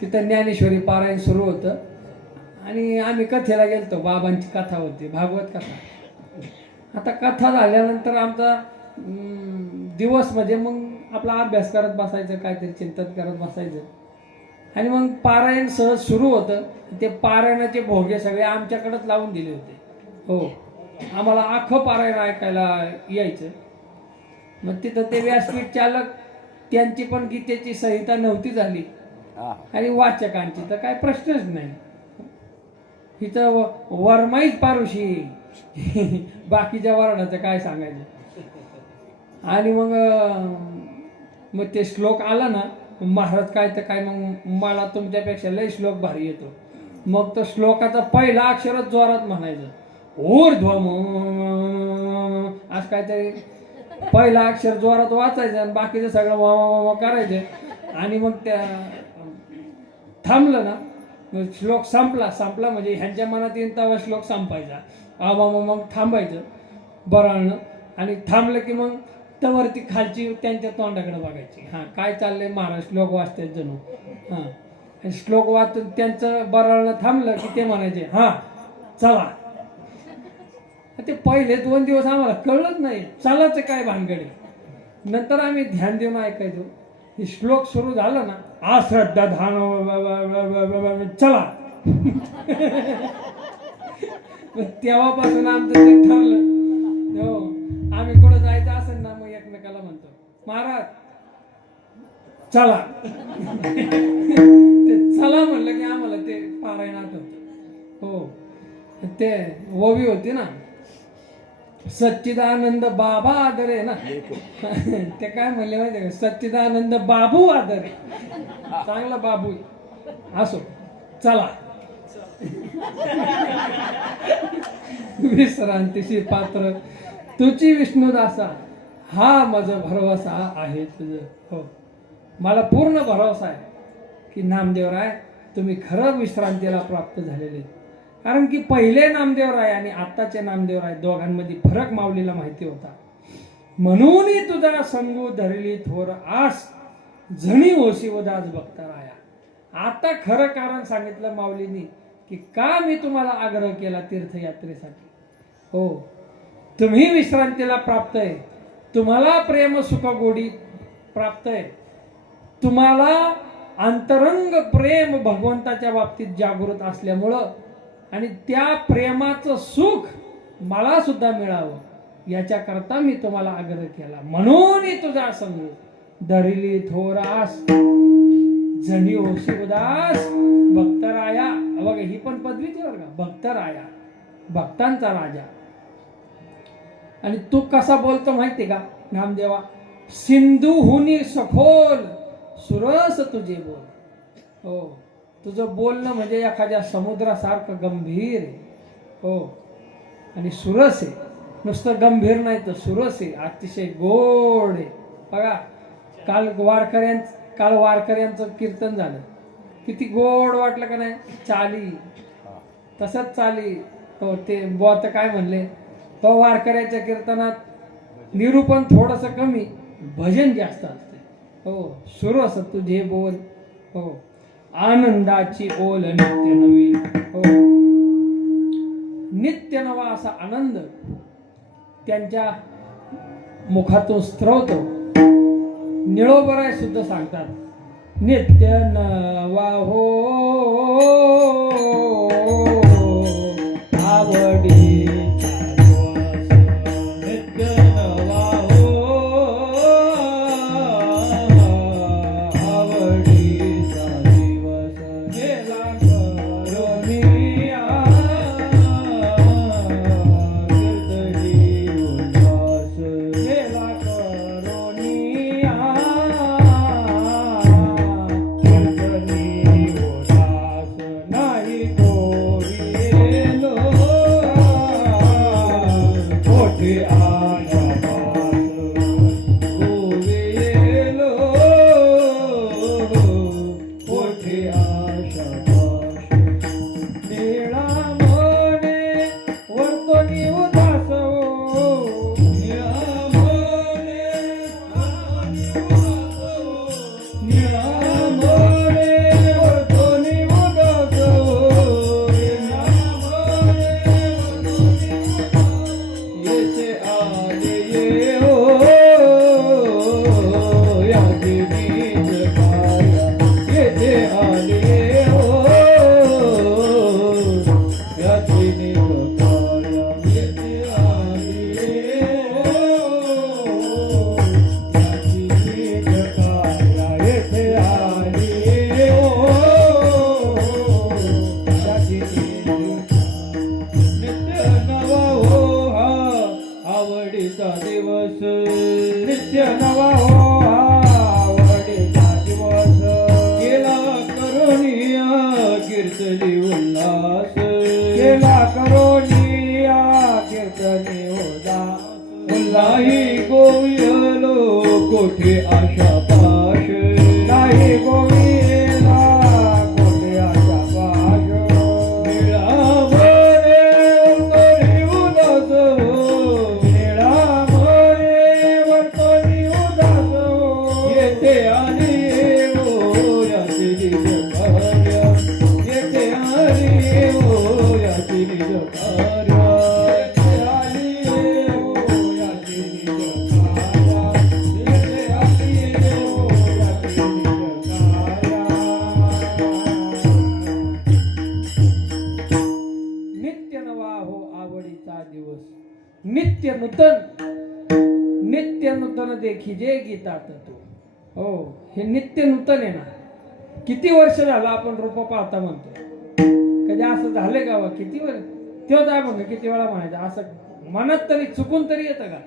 तिथं ज्ञानेश्वरी पारायण सुरू होतं आणि आम्ही कथेला गेलतो. बाबांची कथा होती, भागवत कथा. आता कथा झाल्यानंतर आमचा दिवस म्हणजे मग आपला अभ्यास करत बसायचं, काहीतरी चिंतन करत बसायचं. आणि मग पारायण सहज सुरू होतं. ते पारायणाचे भोगे सगळे आमच्याकडेच लावून दिले होते. हो, आम्हाला अख्खं पारायण ऐकायला यायचं. मग तिथं ते व्यासपीठ चालक, त्यांची पण गीतेची संहिता नव्हती झाली आणि वाचकांची तर काय प्रश्नच नाही. इथं वरमाईच पारुशी, बाकीच्या वर्णाचं काय सांगायचं. आणि मग ते श्लोक आला ना, महाराज काय तर काय, मग मला तुमच्यापेक्षा लय श्लोक भारी येतो. मग तो श्लोकाचा पहिला अक्षरच जोरात म्हणायचं, ऊर्ध्वम, असं काहीतरी पहिला अक्षर जोरात वाचायचं आणि बाकीचं सगळं करायचं. आणि मग त्या थांबलं ना, मग श्लोक संपला म्हणजे ह्यांच्या मनात येईन तेव्हा श्लोक संपायचा. मग थांबायचं बराळणं. आणि थांबलं की मग तवरती खालची त्यांच्या तोंडाकडे बघायची. हां, काय चाललंय महाराज, श्लोक वाचतात जणू. हां, श्लोक वाचून त्यांचं बराळणं थांबलं की ते म्हणायचे, हां चला. ते पहिले 2 दिवस आम्हाला कळलंच नाही चलाचं काय भानगडी. नंतर आम्ही ध्यान देऊन ऐकायचो. हे श्लोक सुरू झालं ना, आश्रद्धा धान चला. तेव्हापासून आमचं ते ठरलं. हो, आम्ही कुठं जायचं असेल ना, मग एकमेकाला म्हणतो, महाराज चला. ते चला म्हणलं की आम्हाला ते पारायण आठवतं. हो, ते ओवी होती ना, सच्चिदानंद बाबा आदरे ना. ते काय म्हणले माहिती का, सच्चिदानंद बाबू आदरे. चांगला बाबू असो, चला. विश्रांतीशी पात्र तुझी विष्णुदासा, हा माझा भरवसा आहे तुझं. हो, मला पूर्ण भरवसा आहे की नामदेवराय तुम्ही खरं विश्रांतीला प्राप्त झालेले. कारण की पहिले नामदेवराय आणि आत्ताचे नामदेवराय दोघांमध्ये फरक माऊलीला माहिती होता. म्हणून तुझा संगू धरली थोर आस, जणी होशी उदास भक्त राया. आता खरं कारण सांगितलं माऊलींनी की का मी तुम्हाला आग्रह केला तीर्थयात्रेसाठी. हो, तुम्ही विश्रांतीला प्राप्त आहे, तुम्हाला प्रेम सुख गोडी प्राप्त आहे, तुम्हाला अंतरंग प्रेम भगवंताच्या बाबतीत जागृत असल्यामुळं आणि त्या प्रेमाचं सुख मला सुद्धा मिळावं याच्याकरता मी तुम्हाला आग्रह केला. म्हणून तुझा संग धरिली थोरास, जणी होशी उदास भक्तराया. बघा, ही पण पदवीची बरं का, भक्तराया, भक्तांचा राजा. आणि तू कसा बोलतो माहिती का नामदेवा, सिंधुहुनी सखोल सुरस तुझे बोल. हो, तुझं बोलणं म्हणजे एखाद्या समुद्रासारखं गंभीर आहे. हो, आणि सुरस आहे. नुसतं गंभीर नाही तर सुरस आहे, अतिशय गोड आहे. बघा, काल वारकऱ्यांचं कीर्तन झालं, किती गोड वाटलं का नाही. चाली तसंच चाली. हो, ते बोत काय म्हणले, तो वारकऱ्याच्या कीर्तनात निरूपण थोडंसं कमी, भजन जास्त असते. हो, सुरस तुझे बोल. हो, आनंदाची ओल नित्य नवी. हो, नित्य नवा असा आनंद त्यांच्या मुखातून स्त्रवतो. निळोबराय सुद्धा सांगतात नित्य नवा हो आवडीचा दिवस. नित्य नवा हो आवडीचा दिवस. गेला करोनिया कीर्तनी उल्हास. गेला करोनिया कीर्तनी उल्हास. नाही कोरी येलो मोठे आशापास. कोरी येलो मोठे आशापास. निळा मोने वर्तनी उदास हो. निळा मोने निळा मोने वर्तनी उदास हो. निळा मोने येथे आले ये हो या देवीच काया. येथे आले हो या देवीच काया. येथे आले हो या देवीच काया. येथे आले हो या देवीच नित्य नवा हो हा आवडीचा दिवस. नित्य नवा हो हा आवडीचा दिवस. केला करोनिया कीर्तनी उल्हास. केला करोनिया कीर्तनी उल्हास. नाही गोविलो कोठे आशा पाश. नाही गोविला कोठे आशा पाश. निळा मोरे वर्तनी उदास हो. निळा मोरे वर्तनी उदास हो. येथे आली हो या तिरीच कार्य. येथे आली हो या तिरीच कार्य. येथे आली हो या तिरीच कार्य. येथे आली हो या तिरीच कार्य. नित्य नवा हो आवडीचा दिवस. नित्य नूतन देखी जे गीतात तू. हो हे नित्य नूतन आहे ना. किती वर्ष झालं आपण रूप पाहता म्हणतो. कधी असं झालंय का? किती वर्ष तेव्हा काय म्हणतो किती वेळा म्हणायचं असं मनात तरी चुकून तरी येतं का?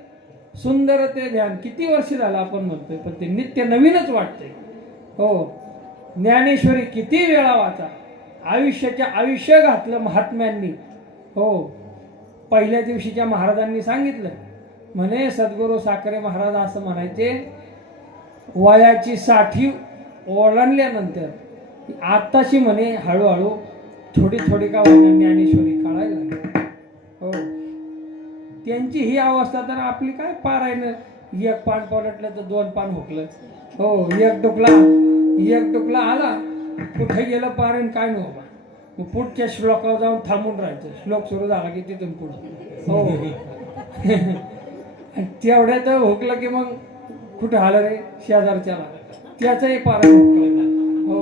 सुंदर ते ध्यान किती वर्ष झालं आपण म्हणतोय पण ते नित्य नवीनच वाटतंय. हो ज्ञानेश्वरी किती वेळा वाचा. आयुष्याच्या आयुष्य घातलं महात्म्यांनी. हो पहिल्या दिवशीच्या महाराजांनी सांगितलं म्हणे सद्गुरू साखरे महाराज असं म्हणायचे वयाची 60 ओलांडल्यानंतर आताशी म्हणे हळूहळू थोडी थोडी का होईना ज्ञानेश्वरी कळायला लागली. हो त्यांची ही अवस्था तर आपली काय पारायण. एक पान पलटलं तर 2 पान हुकलं. हो एक डुकला आला कुठे गेलं पारायण काय नव्हतं. मग पुढच्या श्लोकावर जाऊन थांबून राहायचं. श्लोक सुरू झाला की तिथून पुढे. हो तेवढ्यात हुकलं की मग कुठं आलं रे शेजारच्याला त्याचंही पारायण हुकलं. हो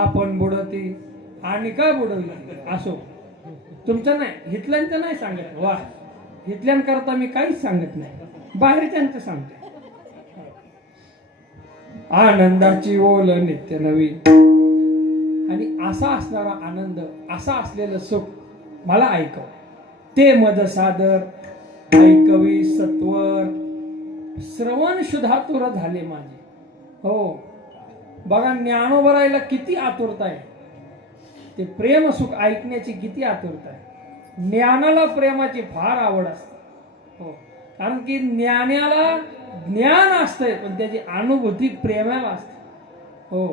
आपण बुडती आणि का बुडवलं असो. तुमचं नाही हितल्यांचं नाही सांगत. वा हितल्यांकरता मी काहीच सांगत नाही. बाहेरच्यांचं सांगते. आनंदाची ओल नित्य नवी. आणि असा असणारा आनंद असा असलेलं सुख मला ऐकव. ते मद सादर ऐकवी सत्वर श्रवण शुद्धातुर झाले माझे. हो बघा ज्ञानोबरायला किती आतुरता आहे. ते प्रेम सुख ऐकण्याची किती आतुरता आहे. ज्ञानाला प्रेमाची फार आवड असते. हो कारण की ज्ञानाला ज्ञान असतंय पण त्याची अनुभूती प्रेमाला असते. हो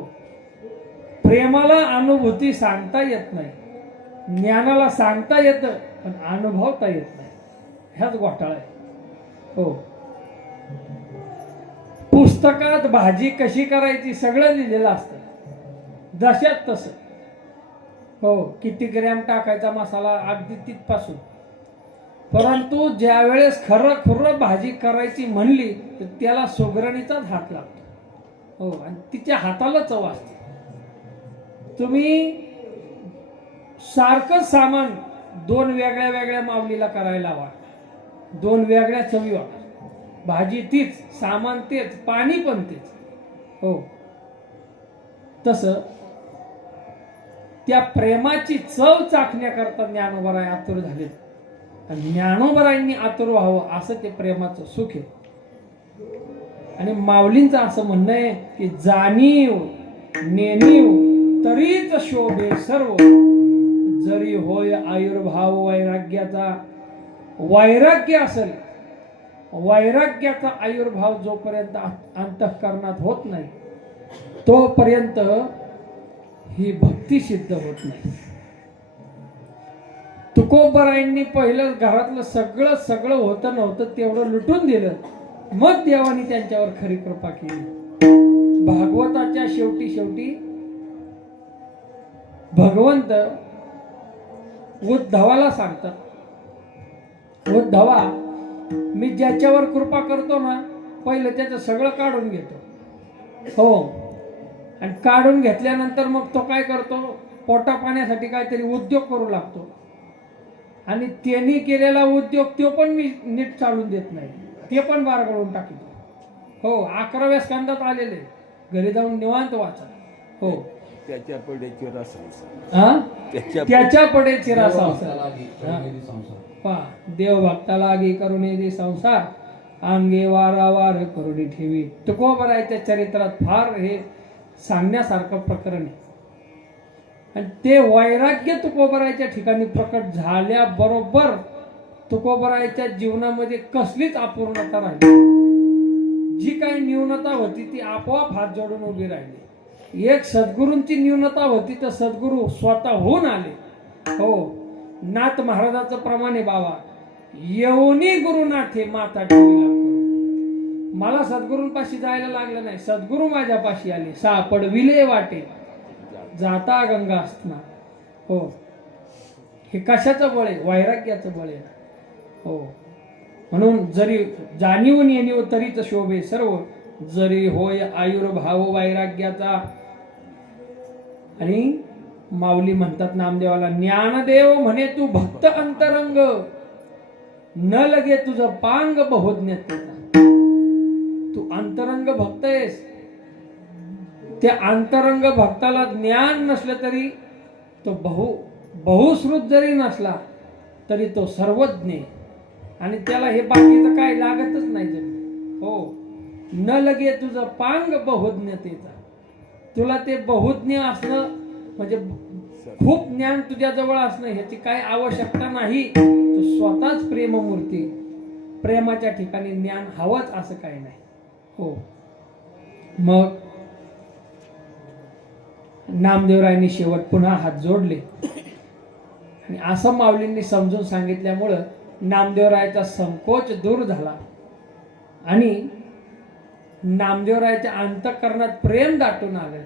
प्रेमाला अनुभूती सांगता येत नाही. ज्ञानाला सांगता येतं पण अनुभवता येत नाही. ह्याच घोटाळा आहे. हो पुस्तकात भाजी कशी करायची सगळं लिहिलेलं असतं जशात तसं. हो, किती ग्रॅम टाकायचा मसाला अगदी तिथपासून. परंतु ज्या वेळेस खरं खुरं भाजी करायची म्हणली तर त्याला सुगरणीचाच हात लागतो. हो, आणि तिच्या हाताला चव असते. तुम्ही सारखंच सामान दोन वेगळ्या वेगळ्या माऊलीला करायला लावा, दोन वेगळ्या चवी वाटा. भाजी तीच, सामान तेच, पाणी पण तेच. हो, तसं त्या प्रेमाची चव चाखण्याकरता ज्ञानोबराय आतुर झाले. आणि ज्ञानोबरायांनी आतुर व्हावं असं ते प्रेमाचं सुख आहे. आणि माऊलींचं असं म्हणणं आहे की जाणीव नेणीव तरीच शोभे सर्व, जरी होय आयुर्भाव वैराग्याचा. वैराग्य असेल, वैराग्याचा आयुर्भाव जोपर्यंत अंतःकरणात होत नाही तोपर्यंत ही भक्ती सिद्ध होत नाही. तुकोबरायांनी पहिलं घरातलं सगळं सगळं होतं नव्हतं तेवढं लुटून दिलं, मग देवानी त्यांच्यावर खरी कृपा केली. भागवताच्या शेवटी शेवटी भगवंत उद्धवाला सांगतात, उद्धवा मी ज्याच्यावर कृपा करतो ना पहिलं त्याचं सगळं काढून घेतो. हो, आणि काढून घेतल्यानंतर मग तो काय करतो, पोटा पाण्यासाठी काहीतरी उद्योग करू लागतो. आणि त्यांनी केलेला उद्योग तो पण मी नीट चालून देत नाही, ते पण बारगळून टाकतो. हो, 11व्या स्कंदात आलेले, घरी जाऊन निवांत वाचा. हो, त्याच्या पडेची रस त्याच्या पडेची रसा देव भक्ता लागी करुणे दे संसार, अंगे वारावार करुणी ठेवी. तुकोबरायच्या चरित्रात फार हे सांगण्यासारखं प्रकरण आहे. आणि ते वैराग्य तुकोबरायच्या ठिकाणी प्रकट झाल्याबरोबर तुकोबरायच्या जीवनामध्ये कसलीच अपूर्णता राहिली. जी काही न्यूनता होती ती आपोआप हात जोडून उभी राहिली. एक सद्गुरूंची न्यूनता होती तर सद्गुरू स्वतःहून आले. हो, नाथ महाराजाचं प्रमाणे बाबा येऊनी गुरुनाथे माता ठेवीला करू. मला सद्गुरूंपाशी जायला लागलं नाही, सद्गुरू माझ्यापाशी आले. सापडविले वाटे जाता गंगा असणार. हो, हे कशाचं बळ आहे? वैराग्याचं बळ आहे. हो, म्हणून जरी जाणीव नेणीव तरीच शोभे सर्व, जरी होय आयुर्भाव वैराग्याचा. आणि माऊली म्हणतात नामदेवाला, ज्ञानदेव म्हणे तू भक्त अंतरंग, न लगे तुझं पांग बहुज्ञतेचा. तू अंतरंग भक्त आहेस. त्या अंतरंग भक्ताला ज्ञान नसलं तरी तो बहुश्रुत जरी नसला तरी तो सर्वज्ञ, आणि त्याला हे बाकीचं काय लागतच नाही जरी. हो, न लगे तुझं पांग बहुज्ञतेचा. तुला ते बहुज्ञ असणं म्हणजे खूप ज्ञान तुझ्या जवळ असणं ह्याची काही आवश्यकता नाही. तू स्वतःच प्रेममूर्ती, प्रेमाच्या ठिकाणी ज्ञान हवंच असं काही नाही. हो, मग नामदेवरायांनी शेवट पुन्हा हात जोडले आणि असं माऊलींनी समजून सांगितल्यामुळं नामदेवरायाचा संकोच दूर झाला आणि नामदेवरायाच्या अंतःकरणात प्रेम दाटून आलं.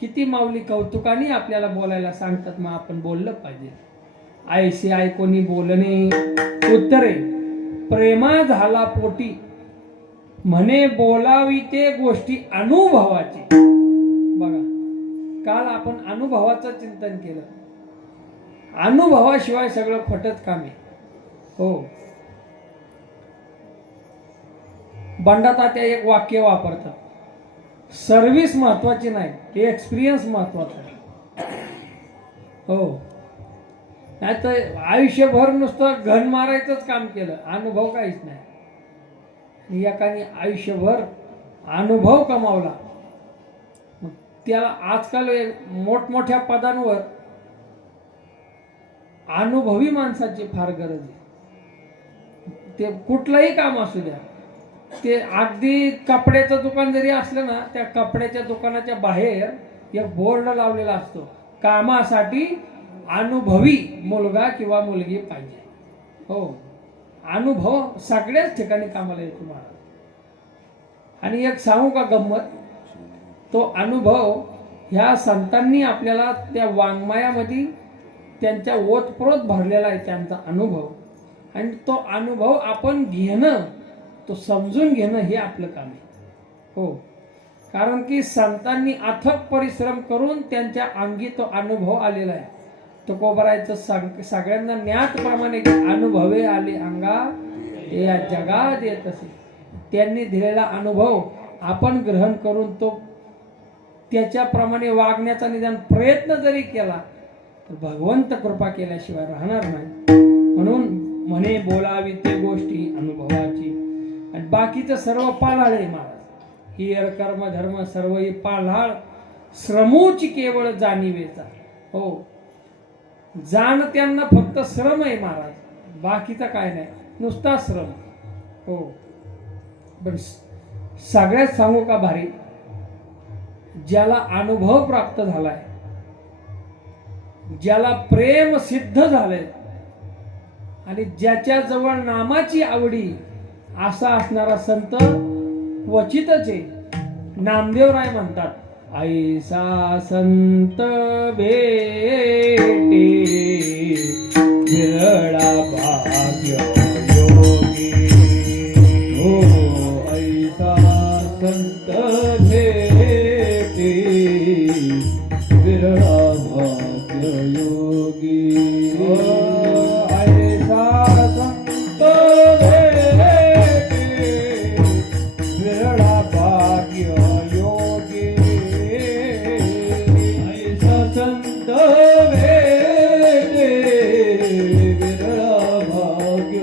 किती माऊली कौतुकाने आपल्याला बोलायला सांगतात, मग आपण बोललं पाहिजे. ऐशी ऐकोनी बोलणे उत्तरे प्रेमा झाला पोटी, म्हणे बोलावी ते गोष्टी अनुभवाची. बघा, काल आपण अनुभवाचं चिंतन केलं. अनुभवाशिवाय सगळं खोटच काम आहे. हो, बंडातात्या एक वाक्य वापरतात, सर्व्हिस महत्वाची नाही, ते एक्सपिरियन्स महत्वाचा आहे. हो, नाही तर आयुष्यभर नुसतं घन मारायचंच काम केलं, अनुभव काहीच नाही. एकाने आयुष्यभर अनुभव कमावला, त्याला आजकाल मोठमोठ्या पदांवर अनुभवी माणसाची फार गरज आहे. ते कुठलंही काम असू द्या, ते अगदी कपड्याचं दुकान जरी असलं ना, त्या कपड्याच्या दुकानाच्या बाहेर एक बोर्ड लावलेला असतो, कामासाठी अनुभवी मुलगा किंवा मुलगी पाहिजे. हो, अनुभव सगळ्याच ठिकाणी कामाला येतो महाराज. आणि एक सांगू का गंमत, तो अनुभव ह्या संतांनी आपल्याला त्या वाङ्मयामध्ये त्यांच्या ओतप्रोत भरलेला आहे त्यांचा अनुभव, आणि तो अनुभव आपण घेणं, तो समजून घेणं हे आपलं काम आहे. हो, कारण की संतांनी अथक परिश्रम करून त्यांच्या अंगी तो अनुभव आलेला आहे. तुकोबरायचं सगळ्यांना ज्ञातप्रमाणे अनुभवे आले अंगा या जगात येत असे. त्यांनी दिलेला अनुभव आपण ग्रहण करून तो त्याच्याप्रमाणे वागण्याचा निदान प्रयत्न जरी केला तर भगवंत कृपा केल्याशिवाय राहणार नाही. म्हणून म्हणे बोलावी ते गोष्टी अनुभवाची, आणि बाकीचं सर्व पालाळ आहे महाराज. ही कर्म धर्म सर्व ही पालाळ, श्रमोची केवळ जाणीवेचा. हो, जाण त्यांना फक्त श्रम आहे महाराज, बाकीचा काय नाही, नुसता श्रम. हो, पण सगळ्यात सांगू का भारी, ज्याला अनुभव प्राप्त झालाय, ज्याला प्रेम सिद्ध झालंय, आणि ज्याच्या जवळ नामाची आवडी असा असणारा संत क्वचितच आहे. नामदेवराय म्हणतात, ऐसा संत भेटे विरळा भाग्य योगी. हो, ऐसा संत भेटे विरळा भाग्य योगी. हो, ऐसा संत भेटे विरळा भाग्य योगी. ऐसा संत भेटे विरळा भाग्य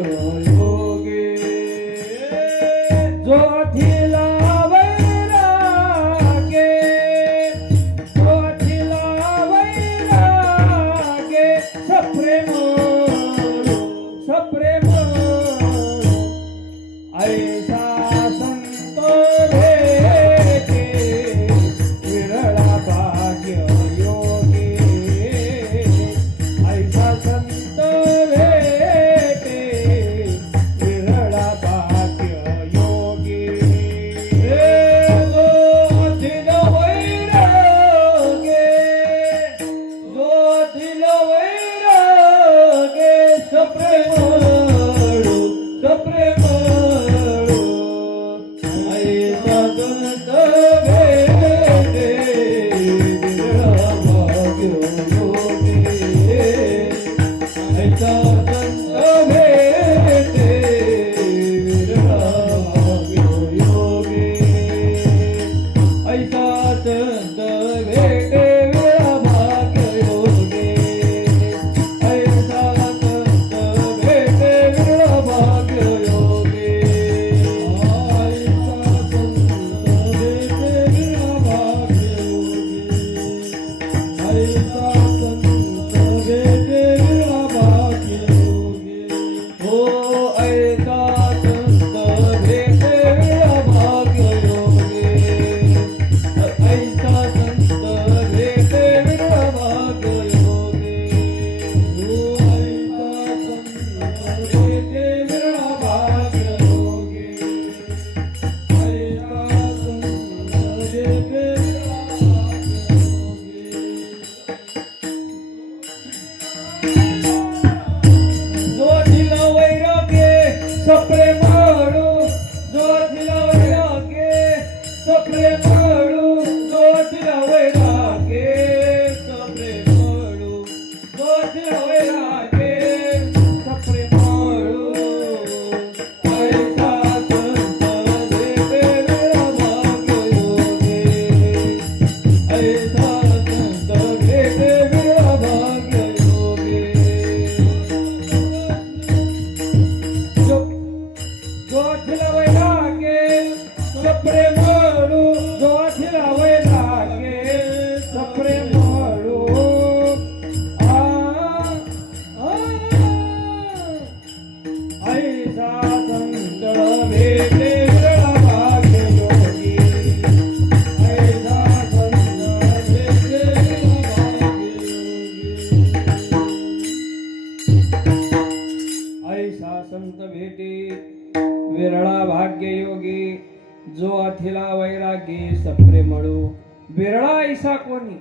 विरळा ऐसा कोणी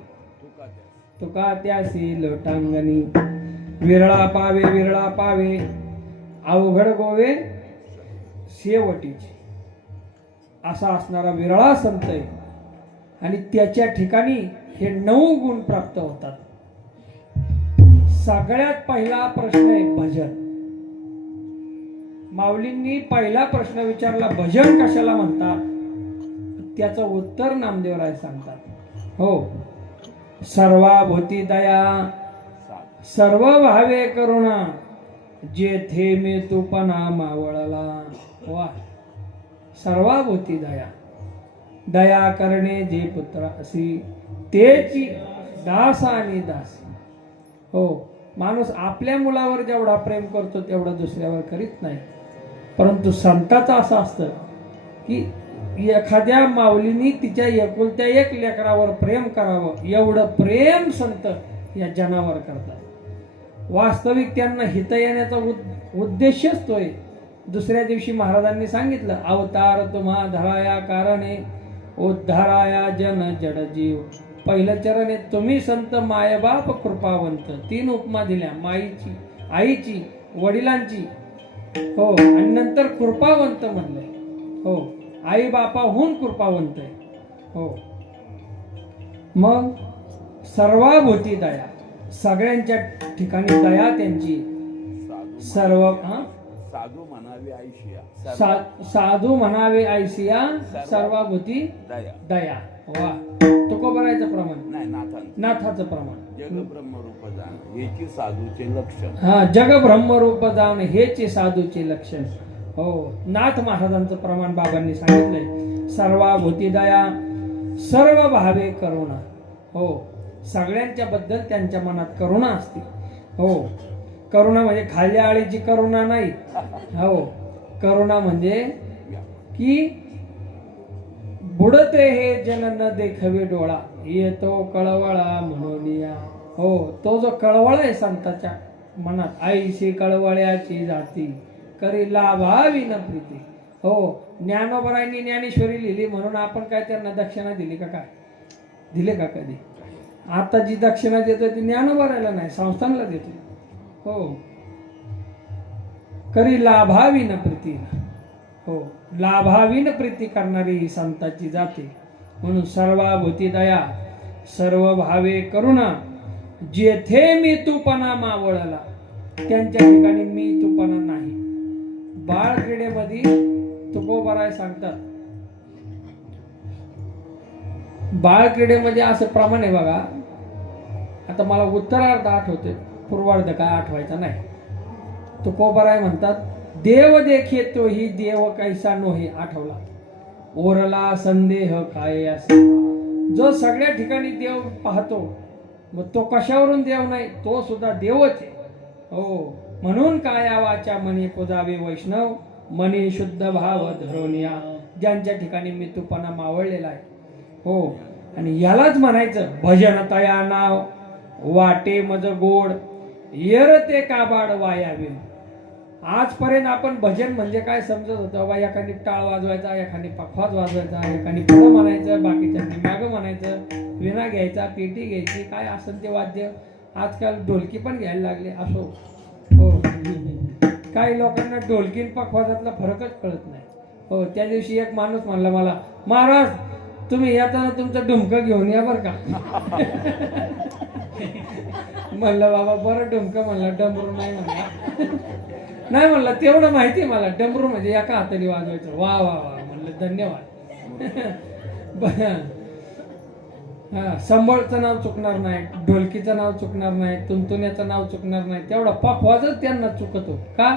तुका त्या तुका त्यासी लोटांगणी. विरळा पावे अवघड गोवे शेवटीची. असा असणारा विरळा संत आहे आणि त्याच्या ठिकाणी हे 9 गुण प्राप्त होतात. सगळ्यात पहिला प्रश्न आहे भजन. माऊलींनी पहिला प्रश्न विचारला, भजन कशाला म्हणतात? त्याचं उत्तर नामदेवराय सांगतात. हो, सर्वाभूती दया सर्व भावे करुणा जेथे मी तूपणा मावळला. वा, सर्वाभूती दया. दया करणे जे पुत्रासी तेची दास आणि दासी. हो, माणूस आपल्या मुलावर जेवढा प्रेम करतो तेवढा दुसऱ्यावर करीत नाही. परंतु संताचं असं असतं की एखाद्या माऊलीनी तिच्या एकुलत्या एक लेकरावर प्रेम करावं एवढं प्रेम संत या जनावर करतात. वास्तविक त्यांना हित येण्याचा उद्देशच तो आहे. दुसऱ्या दिवशी महाराजांनी सांगितलं, अवतार तुम्हा धराया कारणे उद्धाराया जन जड जीव. पहिलं चरण आहे, तुम्ही संत मायबाप कृपावंत. 3 उपमा दिल्या, माईची, आईची, वडिलांची. हो, आणि नंतर कृपावंत म्हणलंय. हो, आई बापाहून कृपावंत आहे. हो, मग सर्वाभूती दया, सगळ्यांच्या ठिकाणी दया त्यांची. सर्व साधू म्हणावे आयशिया साधू म्हणावे ऐसिया सर्वाभूती दया दया. वा, तुकोबरायचं प्रमाण नाही नाथाचं प्रमाण. जग ब्रह्मरूप जाण हेची साधूचे लक्षण. हा, जग ब्रह्मरूप जाण हेचे साधूचे लक्षण. हो, नाथ महाराजांचं प्रमाण बाबांनी सांगितलंय. सर्वाभूती दया सर्व भावे करुणा. हो, सगळ्यांच्या बद्दल त्यांच्या मनात करुणा असते. हो, करुणा म्हणजे खाल्या आळीची करुणा नाही. हो, करुणा म्हणजे की बुडते हे जन न देखवे डोळा येतो कळवळा म्हणून या. हो, तो जो कळवळ आहे संताच्या मनात, आईशी कळवळ्याची जाती करी लाभावी न प्रीती. हो, ज्ञानोबरायांनी ज्ञानेश्वरी लिहिली म्हणून आपण काय त्यांना दक्षिणा दिली का? काय दिले का कधी? आता जी दक्षिणा देतोय ती ज्ञानोबरायला नाही, संस्थानला देतोय. हो, करी लाभावी न प्रीती. हो, लाभावीन प्रीती करणारी ही संताची जाते. म्हणून सर्वाभूती दया सर्व भावे करुणा जेथे मी तूपणा मावळला त्यांच्या ठिकाणी मी तूपणा नाही. बाळ क्रीडेमध्ये तुकोबराय सांगतात, बाळ क्रीडेमध्ये असं प्रमाण आहे बघा. आता मला उत्तरार्ध आठवते, पूर्वार्ध काय आठवायचा नाही. तुकोबराय म्हणतात, देव देखे तोही देव कैसा नोही. आठवला, ओरला संदेह काय असे. जो सगळ्या ठिकाणी देव पाहतो मग तो कशावरून देव नाही, तो सुद्धा देवच आहे. हो, म्हणून काया वाचा मनी पुजावे वैष्णव मनी शुद्ध भाव धरोनिया. ज्यांच्या ठिकाणी मी तुपणा मावळलेला आहे. हो, आणि यालाच म्हणायचं भजन तया नाव वाटे मज गोड येर ते काबाड वायावे. आजपर्यंत आपण भजन म्हणजे काय समजत होतं, बाबा एखादी टाळ वाजवायचा, एखादी पखवाज वाजवायचा, एखादी पुढं म्हणायचं, बाकीच्यांनी मागं म्हणायचं, विणा घ्यायचा, पेटी घ्यायची, काय असेल ते वाद्य. आजकाल ढोलकी पण घ्यायला लागले. असो, हो, काही लोकांना ढोलकी आणि पखवाजातला फरकच कळत नाही. हो, त्या दिवशी एक माणूस म्हणला मला, महाराज तुम्ही येताना तुमचं डुमकं घेऊन या बरं का. म्हणलं बाबा बरं डुमकं. म्हणलं डमरू नाही. म्हणला नाही. म्हणलं तेवढं माहिती आहे मला, डमरू म्हणजे एका हाताने वाजवायचं. वा वा वा. म्हणलं धन्यवाद. हा, संबळचं नाव चुकणार नाही, ढोलकीचं नाव चुकणार नाही, तुंतुण्याचं नाव चुकणार नाही. तेवढा पखवाजच त्यांना चुकतो का?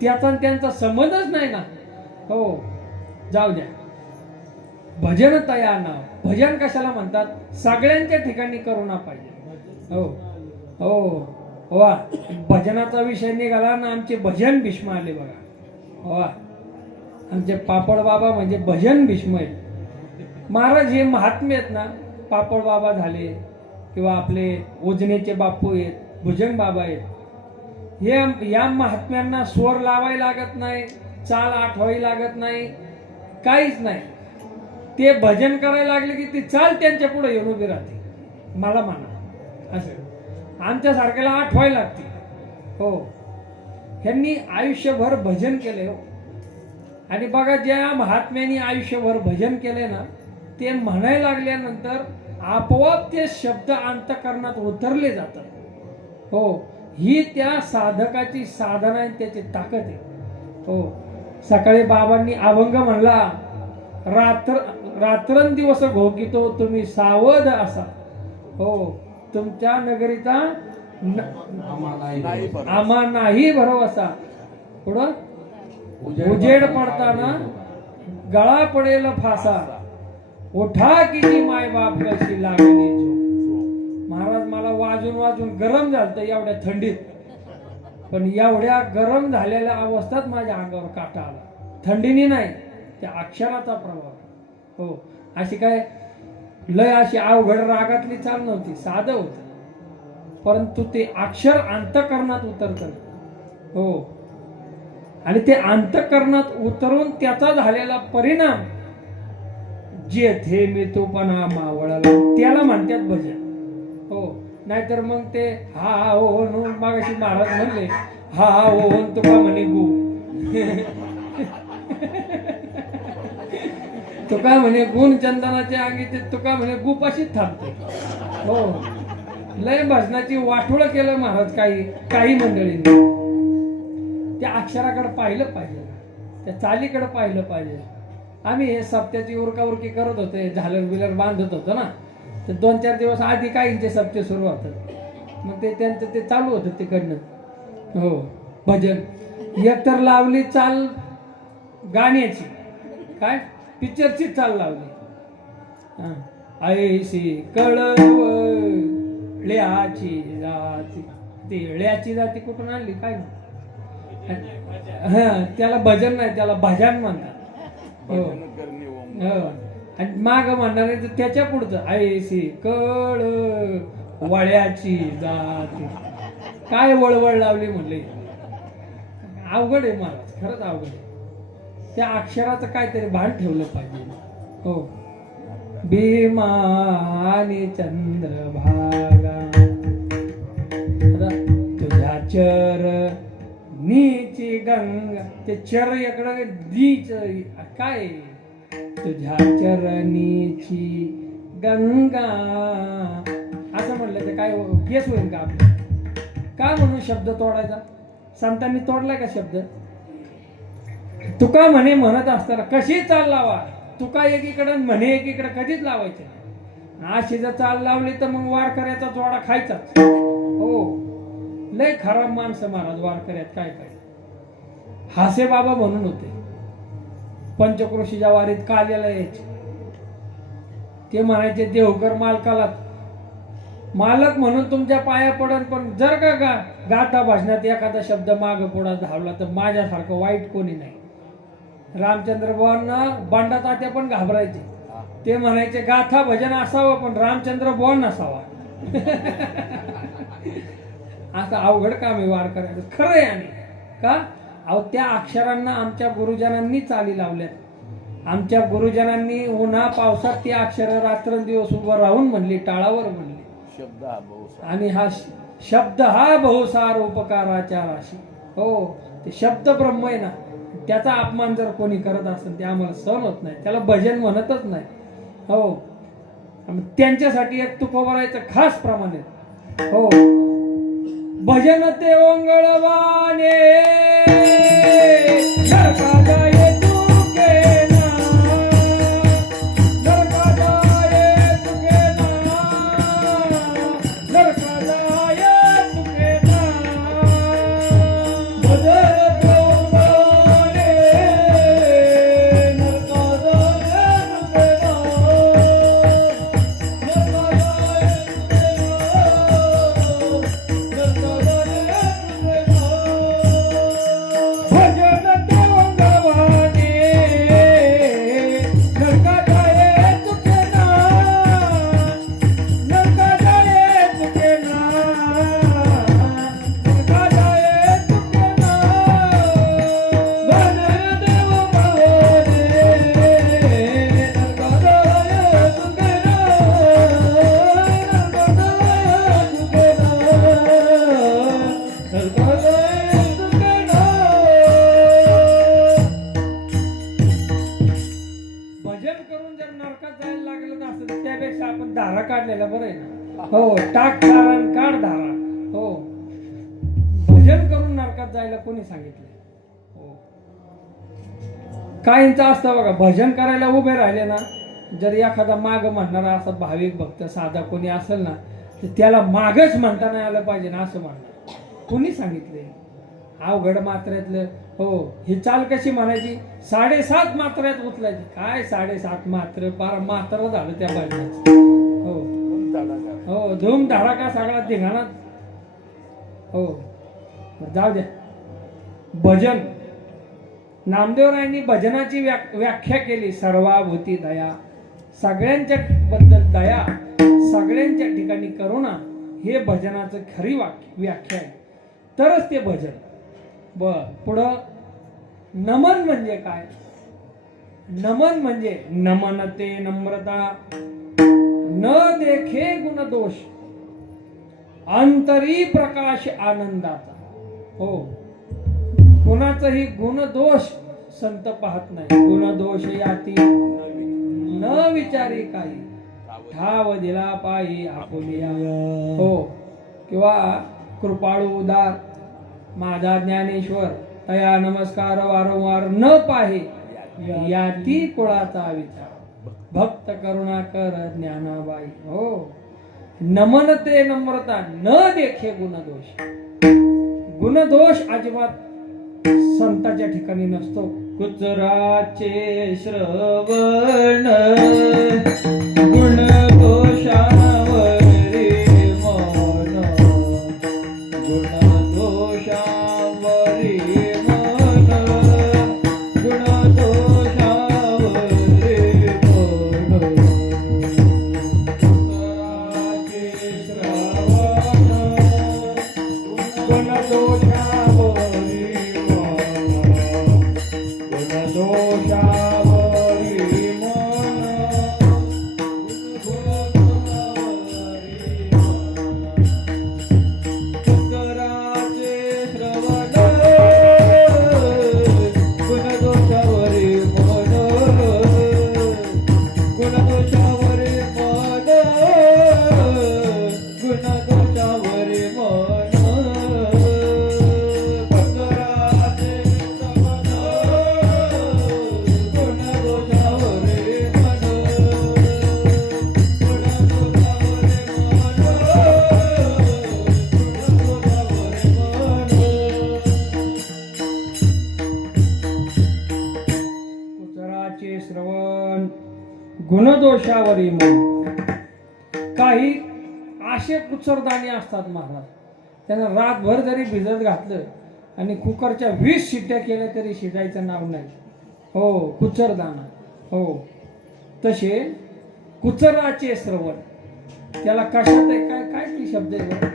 त्याचा त्यांचा संबंधच नाही ना. हो, जाऊ द्या. भजन तया नाव. भजन कशाला म्हणतात? सगळ्यांच्या ठिकाणी करुणा पाहिजे. हो हो वा, भजनाचा विषय निघाला ना, आमचे भजन भीष्म आले बघा. वा, आमचे पापड बाबा म्हणजे भजन भीष्म आहेत. महाराज हे महात्मे आहेत ना, पापड बाबा झाले किंवा आपले उजनेचे बापू आहेत, भुजंग बाबा आहेत. हे या महात्म्यांना स्वर लावायला लागत नाही, चाल आठवावी लागत नाही, काहीच नाही. ते भजन करायला लागले की ती चाल त्यांच्या पुढे येऊन उभी राहते, मला म्हणा असं आमच्यासारख्याला आठवायला लागते. हो, ह्यांनी आयुष्यभर भजन केले हो. आणि बघा, ज्या महात्म्यांनी आयुष्यभर भजन केले ना, ते म्हणायला लागल्यानंतर आपोआप ते शब्द अंतःकरणात उतरले जातात. हो, ही त्या साधकाची साधना आहे, त्याची ताकद आहे. हो, सकाळी बाबांनी अभंग म्हणला, रात्रंदिवस घोकितो तुम्ही सावध असा. हो, तुमच्या नगरीचा आम्हा नाही भरवसा. पुढं उजेड पडताना गळा पडेल फासा, उठा किती माय बाप कशी लागली झोप. महाराज, मला वाजून वाजून गरम झालं एवढ्या थंडीत, पण एवढ्या गरम झालेल्या अवस्थेत माझ्या अंगावर काटा आला. थंडीने नाही, त्या अक्षराचा प्रभाव. हो, अशी काय लय अशी अवघड रागातली चाल नव्हती, साधं होतं, परंतु ते अक्षर अंतःकरणात उतरतं. हो, आणि ते अंतःकरणात उतरून त्याचा झालेला परिणाम जेथे मी तोपणा मावळला, त्याला म्हणतात भजन. हो, नाहीतर मग ते हा हो मागाशी महाराज म्हणले हा हो तुका म्हणे गु तुका म्हणे गुण चंदनाच्या अंगी ते तुका म्हणे गुपाशीच थांबते. हो, लय भजनाची वाटोळ केलं महाराज काही मंडळींनी. त्या अक्षराकडे पाहिलं पाहिजे, त्या चालीकडे पाहिलं पाहिजे. आम्ही हे सप्त्याची उरकाउरकी करत होते, झालर बिलर बांधत होतो ना, तर 2-4 दिवस आधी काहींचे सप्ते सुरू होतात, मग ते त्यांचं ते चालू होतं तिकडनं. हो, भजन एकतर लावली चाल गाण्याची, काय पिक्चरची चाल लावली. ऐशी कळवल्याची जाती, ती ळ्याची जाती कुठून आणली काय ना, त्याला भजन नाही, त्याला भजन म्हणतात. हो, आणि माग म्हणणार आहे तर त्याच्या पुढचं ऐशी कळ वळ्याची जाती, काय वळवळ लावली म्हणले. अवघड आहे महाराज, खरंच अवघड आहे. त्या अक्षराचं काहीतरी भान ठेवलं पाहिजे. हो, भीमा आणि चंद्रभागा तुझ्या चरणीची गंगा, ते चर इकडं नीच काय, तुझ्या चरणीची गंगा असं म्हणलं तर काय केस होईल का आपलं? का म्हणून शब्द तोडायचा? संतांनी तोडलाय का शब्द? तुका म्हणे म्हणत असताना कशी चाल लावा, तुका एकीकडे म्हणे एकीकडे कधीच लावायचे. अशी जर चाल लावली तर मग वारकऱ्याचा जोडा खायचाच. हो, लय खराब माणसं महाराज वारकऱ्यात. काय काय हासे बाबा म्हणून होते, पंचक्रोशीच्या वारीत काल्याला यायचे. ते म्हणायचे देवकर मालकाला, मालक म्हणून तुमच्या पाया पडन, पण जर का गाथा भाषणात एखादा शब्द माग पुढा धावला तर माझ्यासारखं वाईट कोणी नाही. रामचंद्र बुवांना बंडा तात्या पण घाबरायचे. ते म्हणायचे गाथा भजन असावं पण रामचंद्र बुवा नसावा. असं अवघड काम आहे वारकऱ्याचं, खरं आहे. आणि का अहो, त्या अक्षरांना आमच्या गुरुजनांनी चाली लावल्यात. आमच्या गुरुजनांनी उन्हा पावसात ती अक्षर रात्रंदिवस उभं राहून म्हणली, टाळावर म्हणली. शब्द हा बहुसार, आणि हा शब्द हा बहुसार उपकाराच्या राशी. हो, ते शब्द ब्रह्म आहे ना, त्याचा अपमान जर कोणी करत असेल ते आम्हाला सहन होत नाही, त्याला भजन म्हणतच नाही. हो, त्यांच्यासाठी एक तुकोबरायचं खास प्रमाण आहे. हो, भजन ते ओंगळवाने भजन ते धारा काढलेला बरं आहे ना. हो, टाक धारा आणि काढ धारा. हो, भजन करून नरकात जायला कोणी सांगितलं? हो, काहींचं असतं बघा, भजन करायला उभे राहिले ना, जर एखादा माग म्हणणारा असा भाविक भक्त साधा कोणी असेल ना, तर त्याला मागच म्हणता नाही आलं पाहिजे ना असं म्हणणार. कोणी सांगितलंय? अवघड मात्र्यातलं. हो, ही चाल कशी म्हणायची? 7.5 मात्र्यात उचलायची. काय 7.5 मात्र? पार मात्र झालं त्या भजनाचं. हो हो, धूम धडाका सगळा धिंगाणा. हो, जाऊ द्या. भजन नामदेवरायांनी भजनाची व्याख्या केली. सर्वाभूती दया, सगळ्यांच्या बद्दल दया, सगळ्यांच्या ठिकाणी करुणा, हे भजनाचं खरी व्याख्या आहे. तरच ते भजन. पुढं नमन म्हणजे काय? नमन म्हणजे नमनते नम्रता, न देखे गुण दोष, अंतरी प्रकाश आनंदाचा. हो, कुणाचंही गुण दोष संत पाहत नाही. गुण दोष याती न विचारी काही, ठाव दिला पायी आपुलिया. हो, किंवा कृपाळू उदार माझा ज्ञानेश्वर, तया नमस्कार वारंवार न पाहे, याती कुळाचा विचार, भक्त करुणा कर ज्ञानाबाई. हो, नमनते नम्रता, न देखे गुणदोष. गुणदोष अजिबात संताच्या ठिकाणी नसतो. कुचराचे श्रवण गुणदोषावरी मन, गुणदोषावरी मन, गुणदोषावरी मन. कुचराचे श्रवण गुणदोषावरी श्रवण गुणदोषावरी मन. काही असे कुचरदाणी असतात महाराज, त्यांना रातभर जरी भिजत घातलं आणि कुकरच्या 20 शिट्ट्या केल्या तरी शिजायचं नाव नाही. हो, कुचरदाना. हो, तसे कुचराचे श्रवण, त्याला कशात आहे? काय काय ती शब्द आहे?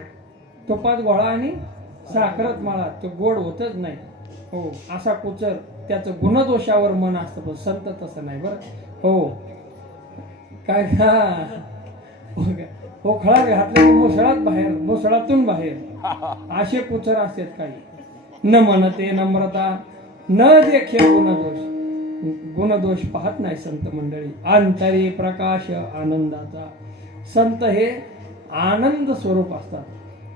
तुपात गोळा आणि साखरत माळा, तो गोड होतच नाही. हो, असा कुचर, त्याचं गुणदोषावर मन असतं. पण संत तसं नाही बरं. हो, काय हो, खळा घातले की मुसळात बाहेर, मुसळातून बाहेर, असे कुचर असतात काही. न म्हणते नम्रता, न देखे गुणदोष. गुणदोष पाहत नाही संत मंडळी. अंतरी प्रकाश आनंदाचा. संत हे आनंद स्वरूप असतात.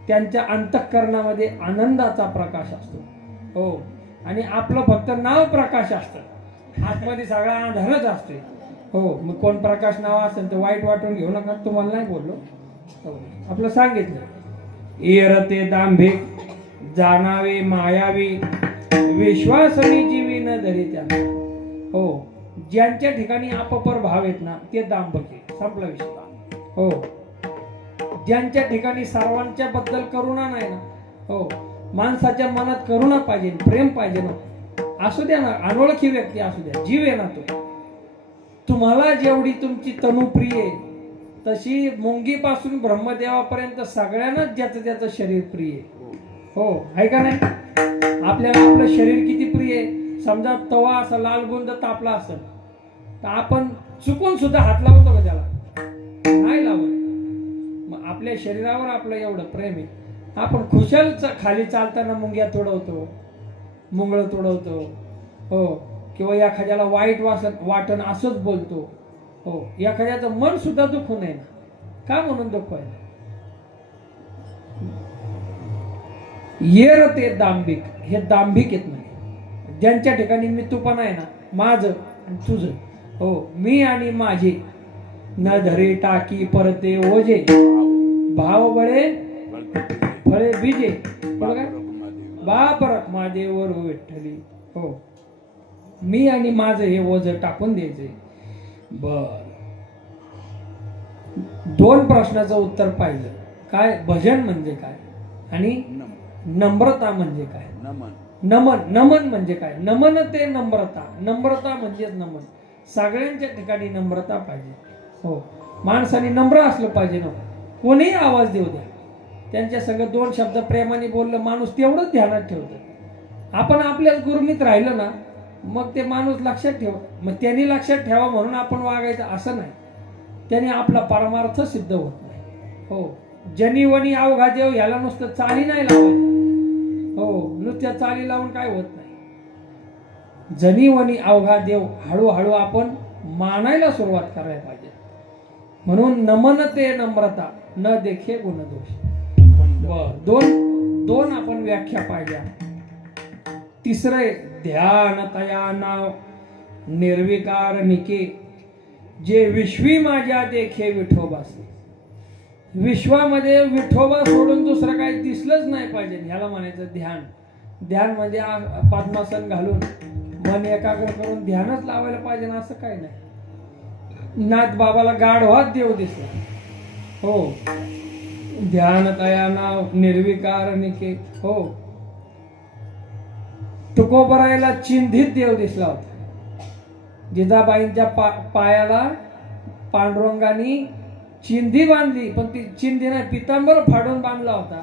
त्यांच्या अंतःकरणामध्ये आनंदाचा प्रकाश असतो. हो, आणि आपलं फक्त नाव प्रकाश असतं, आतमध्ये सगळा अंधारच असते. हो, मग कोण प्रकाश नाव असेल तर वाईट वाटून घेऊ नका, तुम्हाला नाही बोललो. हो, आपलं सांगितलं. एरते दांभिक, जाणावे मायावी, विश्वासनी जीवी न धरी त्यांना. हो, ज्यांच्या ठिकाणी अपपर भाव आहेत ना, ते दांभक आहे. संपला विषय. हो, ज्यांच्या ठिकाणी सर्वांच्या बद्दल करुणा नाही ना, हो, माणसाच्या मनात करुणा पाहिजे, प्रेम पाहिजे ना, असू द्या ना, अनोळखी व्यक्ती असू द्या, जीव आहे ना तो. तुम्हाला जेवढी तुमची तनु प्रिय आहे, तशी मुंगीपासून ब्रह्मदेवापर्यंत सगळ्यांनाच ज्याचं त्याचं शरीर प्रिय आहे. हो, आहे का नाही? आपल्याला आपलं शरीर किती प्रिय आहे. समजा तवा असा लाल गुंद तापला असेल तर आपण चुकून सुद्धा हात लावतो का त्याला? नाही लावत. मग आपल्या शरीरावर आपलं एवढं प्रेम आहे, आपण खुशाल खाली चालताना मुंग्या तोडवतो, मुंगळं तोडवतो. हो, किंवा एखाद्याला वाईट वाटण असंच बोलतो. हो, एखाद्याचं मन सुद्धा दुखू नये ना, का म्हणून दुःख व्हायला? येर ते दांभिक, हे दांभिक येत नाही. ज्यांच्या ठिकाणी मी तूपणा आहे ना, माझं आणि तुझं, हो मी आणि माझे, न धरे टाकी परते ओझे, भाव बळे फळे बीजे, बघा बाप रखमादेवर विठ्ठली. हो मी आणि माझं हे ओझ टाकून द्यायचंय. बर, 2 प्रश्नाचं उत्तर पाहिलं. काय भजन म्हणजे काय आणि नम्रता म्हणजे काय? नमन, नमन म्हणजे काय? नमन ते नम्रता, नम्रता म्हणजेच नमन. सगळ्यांच्या ठिकाणी नम्रता पाहिजे. हो माणसाने नम्र असलं पाहिजे ना. कोणीही आवाज देऊ द्या, त्यांच्या संग 2 शब्द प्रेमाने बोललं, माणूस तेवढंच ध्यानात ठेवतं. आपण आपल्याच गुरमीत राहिलं ना, मग ते माणूस लक्षात ठेव. मग त्यांनी लक्षात ठेवा म्हणून आपण वागायचं असं नाही. त्याने आपला परमार्थ सिद्ध होत नाही. हो जनी वनी अवघा देव, ह्याला नुसतं चाली नाही लावायचं. हो नुसत्या चाली लावून काय होत नाही. जनी वनी अवघा देव हळूहळू आपण मानायला सुरुवात करायला पाहिजे. म्हणून नमन ते नम्रता, न देखे गुणदोष. दोन आपण व्याख्या पाहिल्या. तिसरे ध्यान तया नाव निर्विकार निके, जे विश्वी माझ्या देखे विठोबासे. विश्वामध्ये विठोबा सोडून दुसरं काही दिसलंच नाही पाहिजे, ह्याला म्हणायचं ध्यान. ध्यान म्हणजे पद्मासन घालून मन एकाग्र करून ध्यानच लावायला पाहिजे ना, असं काही नाही. नाथ बाबाला गाढवात देव दिसला. हो ध्यान तया नाव निर्विकार निके. हो तुकोबरायला चिंधित देव दिसला होता. जिजाबाईंच्या पायाला पांडुरंगानी चिंधी बांधली, पण ती चिंधी नाही, पितांबर फाडून बांधला होता.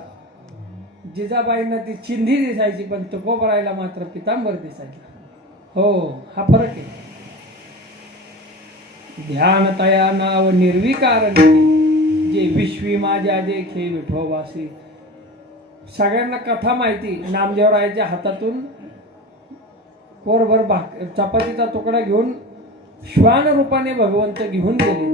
जिजाबाईंना ती चिंधी दिसायची, पण तुकोबरायला मात्र पितांबर दिसायची. हो हा फरक आहे. ध्यान तया नाव निर्विकार निके, जे विश्वी माझ्या देखे विठोबासी. सगळ्यांना कथा माहिती, नामदेवरायाच्या हातातून पोरभर चपातीचा तुकडा घेऊन श्वान रूपाने भगवंत घेऊन गेले.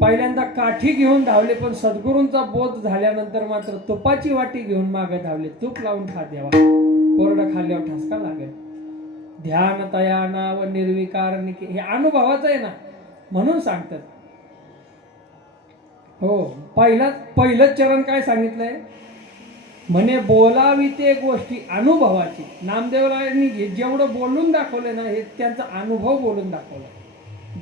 पहिल्यांदा काठी घेऊन धावले, पण सद्गुरूंचा बोध झाल्यानंतर मात्र तुपाची वाटी घेऊन मागे धावले. तूप लावून खा देवा, कोरडं खाल्ल्यावर ठसका लागेल. ध्यान तया नाव निर्विकार निके, हे अनुभवाचं आहे ना, म्हणून सांगतात. हो पहिलं चरण काय सांगितलंय म्हणे, बोलावी ते गोष्टी अनुभवाची. नामदेवरायांनी जेवढं बोलून दाखवलं ना, हे त्यांचा अनुभव बोलून दाखवला.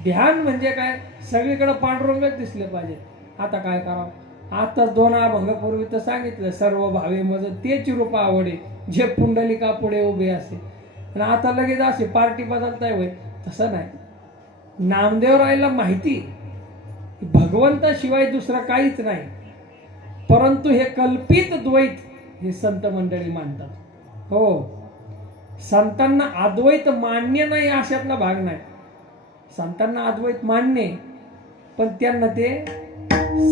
ध्यान म्हणजे काय, सगळीकडे पांडुरंगच दिसले पाहिजे. आता काय करावं, आता 2 अभंगापूर्वी तर सांगितलं, सर्व भावे मज तेच रूप आवडे, जे पुंडलिका पुढे उभे असे. आणि आता लगेच असे पार्टी बदलताय होय, तसं नाही. नामदेवरायला माहिती भगवंताशिवाय दुसरं काहीच नाही, परंतु हे कल्पित द्वैत हे संत मंडळी मानतात. हो संतांना अद्वैत मान्य नाही अशातला भाग नाही. संतांना अद्वैत मान्य, पण त्यांना ते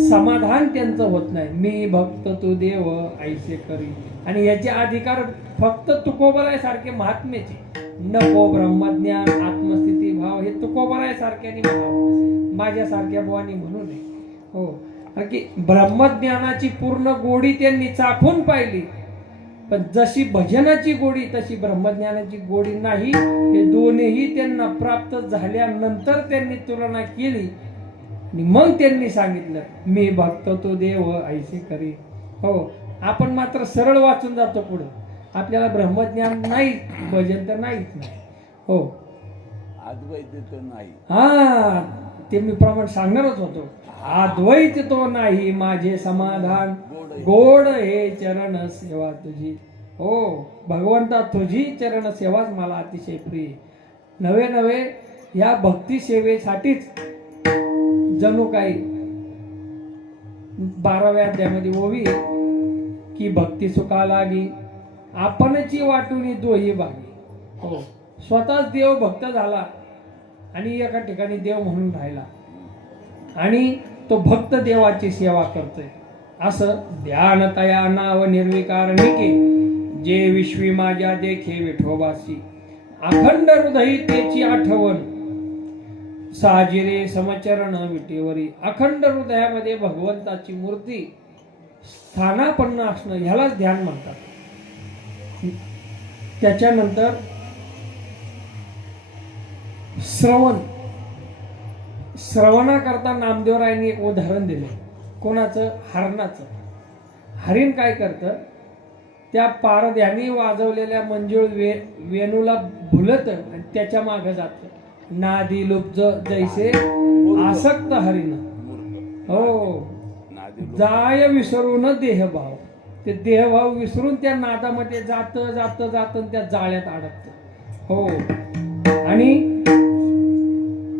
समाधान त्यांचं होत नाही. मी भक्त तू देव ऐसे करी. आणि याचे अधिकार फक्त तुकोबराय सारखे महात्मेचे. नको ब्रह्मज्ञान आत्मस्थिती भाव, हे तुकोबराय सारख्यानी म्हणावं, माझ्यासारख्या बुवानी म्हणू नये. हो कारण की ब्रह्मज्ञानाची पूर्ण गोडी त्यांनी चाखून पाहिली, पण जशी भजनाची गोडी तशी ब्रह्मज्ञानाची गोडी नाही. हे दोन्ही त्यांना प्राप्त झाल्यानंतर त्यांनी तुलना केली आणि मग त्यांनी सांगितलं, मी भक्त तो देव ऐसे करी. हो आपण मात्र सरळ वाचून जातो पुढे, आपल्याला ब्रह्मज्ञान नाही, भजन तर नाहीच नाही. हो अद्वैत तो नाही. हा ते मी प्रमाण सांगणारच होतो. अद्वैत तो नाही माझे समाधान, गोड हे चरण सेवा तुझी. हो भगवंता तुझी चरण सेवाच मला अतिशय प्रिय. नवे नवे या भक्ती सेवेसाठीच जणू काही 12व्या अध्यायामध्ये ओवी की भक्ती सुखा लागी आपणची वाटून दोही बागी. हो स्वतःच देव भक्त झाला आणि एका ठिकाणी देव म्हणून राहिला आणि तो भक्त देवाची सेवा करतोय. असं ध्यान तया नाव निर्विकार निके, जे विश्वी माझ्या देखे विठोबासी. अखंड हृदयी त्याची आठवण, साजिरे समचरण विटेवरी. अखंड हृदयामध्ये भगवंताची मूर्ती स्थानापन्न असणं ह्यालाच ध्यान म्हणतात. त्याच्यानंतर श्रवणाकरता नामदेवरायांनी एक उदाहरण दिले. कोणाचं? हरणाचं. हरिण काय करतं? त्या पारध्यानी वाजवलेल्या मंजूळ वेणूला भुलत आणि त्याच्या मागे जात. नादी लुप्त जैसे आसक्त हरिण. हो, जाय विसरून देहभाव. ते देहभाव विसरून त्या नादामध्ये जात जात जात त्या जाळ्यात अडकत. हो, आणि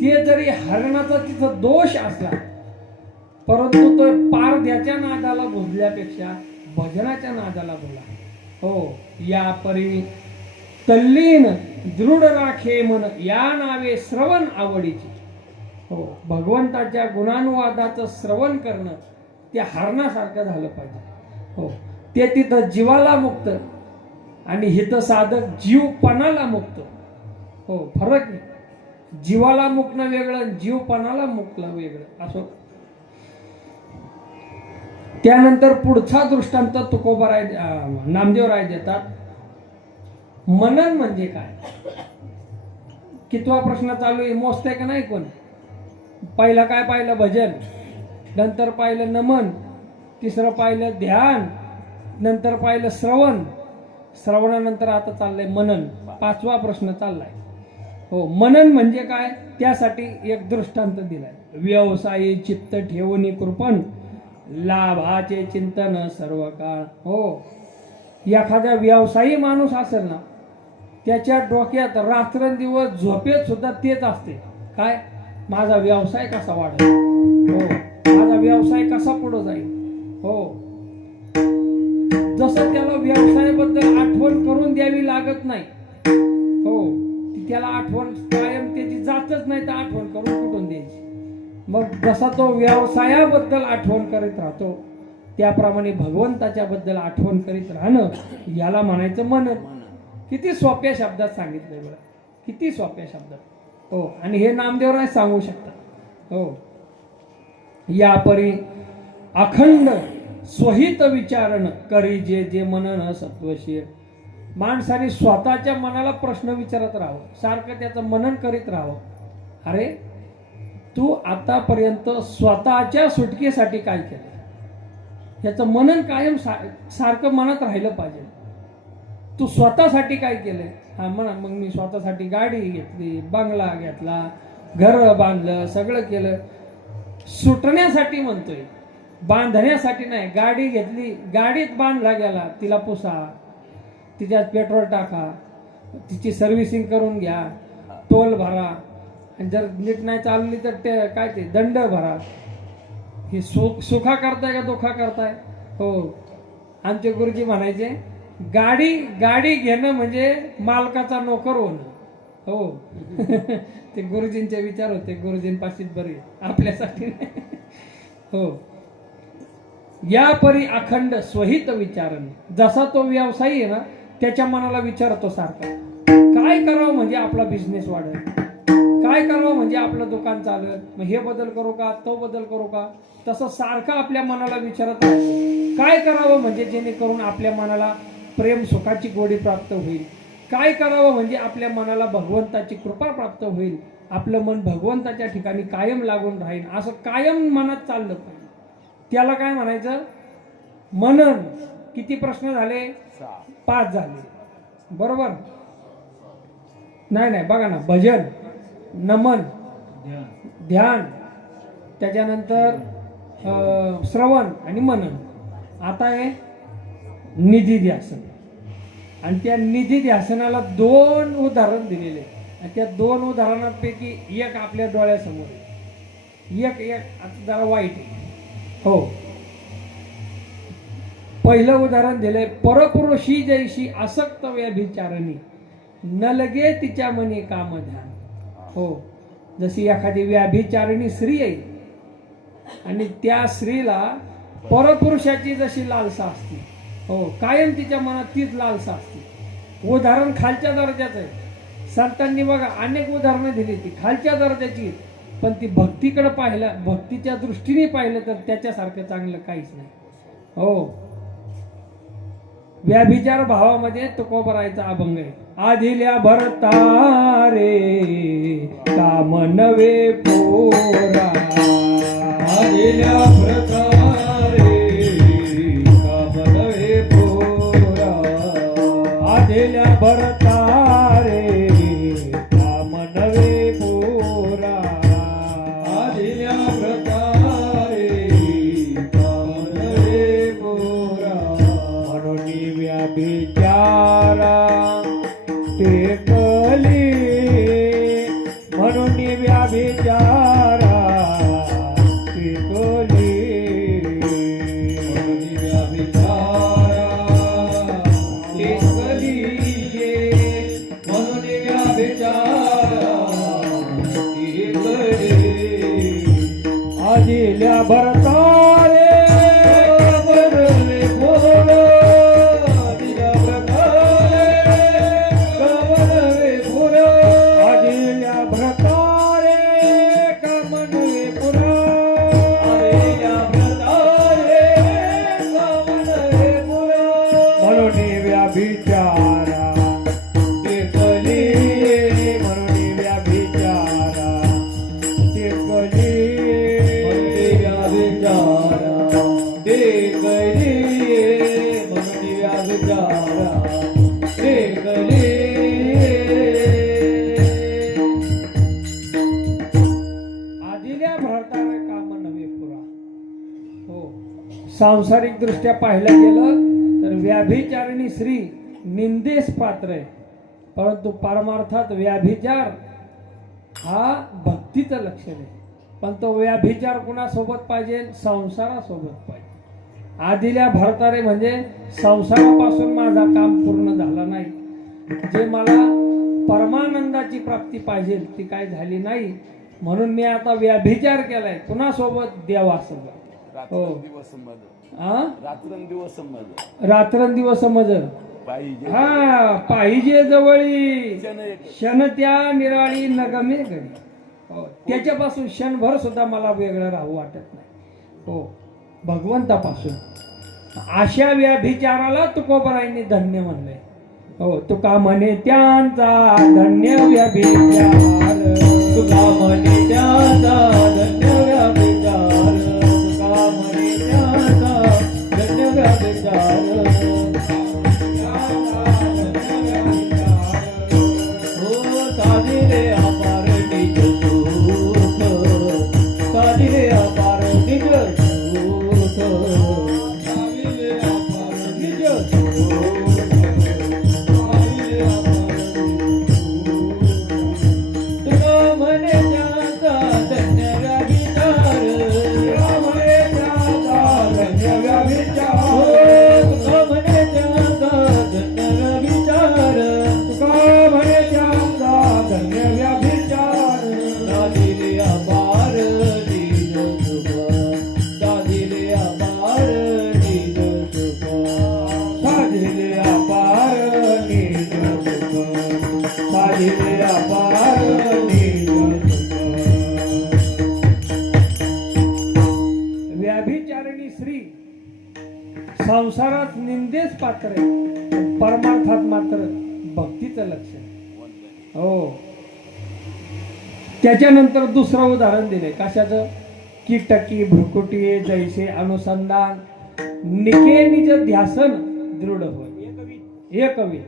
ते जरी हरणाचा तिथं दोष असला परंतु तो पारध्याच्या नादाला भुजल्यापेक्षा भजनाच्या नादाला भुला. हो, या परी तल्लीन दृढ राखे मन या नावे श्रवण आवडीची. हो, भगवंताच्या गुणानुवादाचं श्रवण करणं ते हरणासारखं झालं पाहिजे. हो, ते तिथं जीवाला मुक्त आणि हिथं साधक जीवपणाला मुक्त. हो, फरक आहे. जीवाला मुक्तणं वेगळं, जीवपणाला मुक्तणं वेगळं. असो. त्यानंतर पुढचा दृष्टांत तुकोबाराय नामदेवराय देतात. मनन म्हणजे काय? कितवा प्रश्न चालू आहे? मोजते का नाही कोण? पहिलं काय पाहिलं? भजन. नंतर पाहिलं नमन. तिसरं पाहिलं ध्यान. नंतर पाहिलं श्रवण. श्रवणानंतर आता चाललंय मनन. पाचवा प्रश्न चाललाय. हो, मनन म्हणजे काय? त्यासाठी एक दृष्टांत दिलाय. व्यवसायी चित्त ठेवून कृपण लाभाचे चिंतन सर्व काळ. हो, एखाद्या व्यवसायी माणूस असेल ना, त्याच्या डोक्यात रात्रंदिवस झोपेत सुद्धा तेच असते. काय? माझा व्यवसाय कसा वाढेल. हो, माझा व्यवसाय कसा पुढे जाईल. हो, जसं त्याला व्यवसायाबद्दल आठवण करून द्यावी लागत नाही. हो, त्याला आठवण कायम त्याची जातच नाही, तर आठवण करून कुठून द्यायची. मग जसा तो व्यवसायाबद्दल आठवण करीत राहतो त्याप्रमाणे भगवंताच्या बद्दल आठवण करीत राहणं याला म्हणायचं मनन. किती सोप्या शब्दात सांगितलंय बरं, किती सोप्या शब्दात. हो, आणि हे नामदेवराय सांगू शकतात. हो, या परी अखंड स्वहित विचारण करी जे जे मनन सत्वशीर. माणसाने स्वतःच्या मनाला प्रश्न विचारत राहावं, सारखं त्याचं मनन करीत राहावं. अरे, तू आतापर्यंत स्वतःच्या सुटकेसाठी काय केलं ह्याचं मनन कायम सारखं मनात राहिलं पाहिजे. तू स्वतःसाठी काय केलंय? हा म्हणा, मग मी स्वतःसाठी गाडी घेतली, बंगला घेतला, घर बांधलं, सगळं केलं. सुटण्यासाठी म्हणतोय, बांधण्यासाठी नाही. गाडी घेतली, गाडीत बांधला गेला, तिला पुसा, तिच्यात पेट्रोल टाका, तिची सर्व्हिसिंग करून घ्या, टोल भरा, आणि जर नीट नाही चालली तर काय ते दंड भरा. हे सुखा करताय का दुखा करताय? हो, आमचे गुरुजी म्हणायचे गाडी घेणं म्हणजे मालकाचा नोकर होणं. हो ते गुरुजींचे विचार होते, गुरुजींपाशीच बरे, आपल्यासाठी. हो, या परी अखंड स्वहित विचारण. जसा तो व्यवसायी आहे ना, त्याच्या मनाला विचारतो सारखा काय करावं म्हणजे आपला बिझनेस वाढेल, काय करावं म्हणजे आपलं दुकान चालेल, मग हे बदल करू का, तो बदल करू का. तसं सारखं आपल्या मनाला विचारत राहतो काय करावं म्हणजे जेणेकरून आपल्या मनाला प्रेम सुखाची गोडी प्राप्त होईल, काय करावं म्हणजे आपल्या मनाला भगवंताची कृपा प्राप्त होईल, आपलं मन भगवंताच्या ठिकाणी कायम लागून राहील, असं कायम मनात चाललं पाहिजे. त्याला काय म्हणायचं? मनन. किती प्रश्न झाले? 5 झाले. बरोबर? नाही बघा ना, भजन, नमन, ध्यान, त्याच्यानंतर श्रवण आणि मनन. आता आहे निधी ध्यासन. आणि त्या निधी ध्यासनाला 2 उदाहरण दिलेले आणि त्या 2 उदाहरणांपैकी एक आपल्या डोळ्यासमोर आहे, एक आता जरा वाईट आहे. हो, पहिलं उदाहरण दिलंय, परपुरुषी जैशी आसक्त व्यभिचारणी न लगे तिच्या मनी काम ध्यान. हो, जशी एखादी व्याभिचारिणी स्त्री आहे आणि त्या स्त्रीला परपुरुषाची जशी लालसा असते, हो, कायम तिच्या मनात तीच लालसा असते. उदाहरण खालच्या दर्जाचं आहे. संतांनी बघा अनेक उदाहरणं दिली, ती खालच्या दर्जाची. पण ती भक्तीकडे पाहिलं, भक्तीच्या दृष्टीने पाहिलं तर त्याच्यासारखं चांगलं काहीच नाही. हो, व्याभिचार भावामध्ये तुकोबरायचा अभंग आहे. आदिल्या भरतारे काम नवे पोरा, आदिल्या प्रकारे काम नवे पोरा, आदिल्या भरतारे काम नवे पोरा, आदिल्या प्रकारे काम नवे पोरा, म्हणून व्याभिचारा टेकली, म्हणून व्याभिचारा टेकली, म्हणून व्याभिचारा टेकली, म्हणून व्याभिचारा टेकली. आदिल्या भरतारे कमनवे पोरा, आदिल्या प्रकारे कमनवे पोरा, आदिल्या भरतारे कामनवे पुरा, आदिल्या प्रकारे कमनवे पोरा, म्हणून व्याभिचारा टेकली, म्हणून व्याभिचारा टेकली, म्हणून व्याभिचारा टेकली, म्हणून व्याभिचारा टेकली. आदिल्या भरतारे काम नवे पुरा. हो, सांसारिक दृष्ट्या पाहिलं गेलं तर व्याभिचारिणी स्त्री निंदेस पात्र आहे, परंतु परमार्थात व्याभिचार हा भक्तीचं लक्षण आहे. पण तो व्याभिचार कुणासोबत पाहिजे? संसारासोबत पाहिजे. आदिल्या भरतारे म्हणजे संसारापासून माझा काम पूर्ण झाला नाही, जे मला परमानंदाची प्राप्ती पाहिजे ती काय झाली नाही, म्हणून मी आता व्याभिचार केलाय. कुणासोबत? देवासोबत. हो, रात्रंदिवस समज, हा, रात्रंदिवस समज रात्रंदिवस समज. पाहिजे हा, पाहिजे जवळी क्षण एक. क्षण त्या निराळी नगमे घडी. हो, त्याच्यापासून क्षणभर सुद्धा मला वेगळं राहू वाटत नाही. हो, भगवंतापासून. अशा व्याभिचाराला तुकोबरायांनी धन्य म्हणलंय. हो, तुका म्हणे त्यांचा धन्य व्याभिचार, तुका म्हणे त्याचा धन्य व्याभिचार, तुका म्हणे त्याचा धन्य व्याभिचार, हो साधिले अपार निज सुख, साधिले अपार निज सुख, साधिले अपार निज सुख, साधिले अपार निज सुख. तुका म्हणे त्याचा धन्य व्याभिचार, तुका म्हणे त्याचा धन्य व्याभिचार, तुका म्हणे त्याचा धन्य व्याभिचार, तुका म्हणे त्याचा धन्य व्याभिचार. दादिले अपार निज सुख, दादिले अपार निज सुख, साधिले अपार निज सुख, साधिले अपार निज सुख. व्याभिचारिणी स्त्री संसारात निंदेस पात्र आहे, परमार्थात मात्र भक्तीचं लक्षण. हो, त्याच्यानंतर दुसरं उदाहरण दिले. कशाचं? कीटकी भ्रुकुटी जैसे अनुसंधान निके निज ध्यासन दृढ होय एकवी.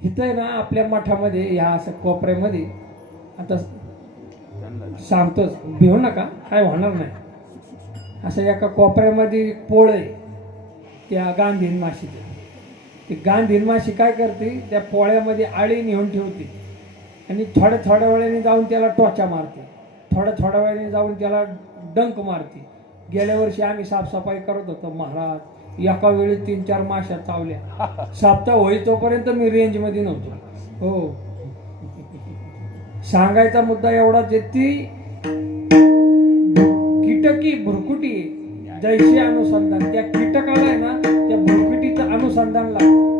इथं आहे ना आपल्या मठामध्ये ह्या असं कोपऱ्यामध्ये आता सांगतोच, भिवू नका, काय होणार नाही. असं एका कोपऱ्यामध्ये पोळ आहे त्या गांधीन माशीचं. ती गांधीन माशी काय करते? त्या पोळ्यामध्ये आळी नेऊन ठेवते आणि थोड्या वेळाने जाऊन त्याला टोचा मारते, थोड्या वेळाने जाऊन त्याला डंक मारते. गेल्या वर्षी आम्ही साफसफाई करत होतो महाराज, एका वेळी 3-4 माश्या चावल्या. साप्ताह होई तोपर्यंत मी रेंजमध्ये नव्हतो. हो, सांगायचा मुद्दा एवढाच आहे, ती कीटकी भुरकुटी जैसे अनुसंधान. त्या कीटकाला आहे ना त्या भुरकुटीचं अनुसंधान लागतं.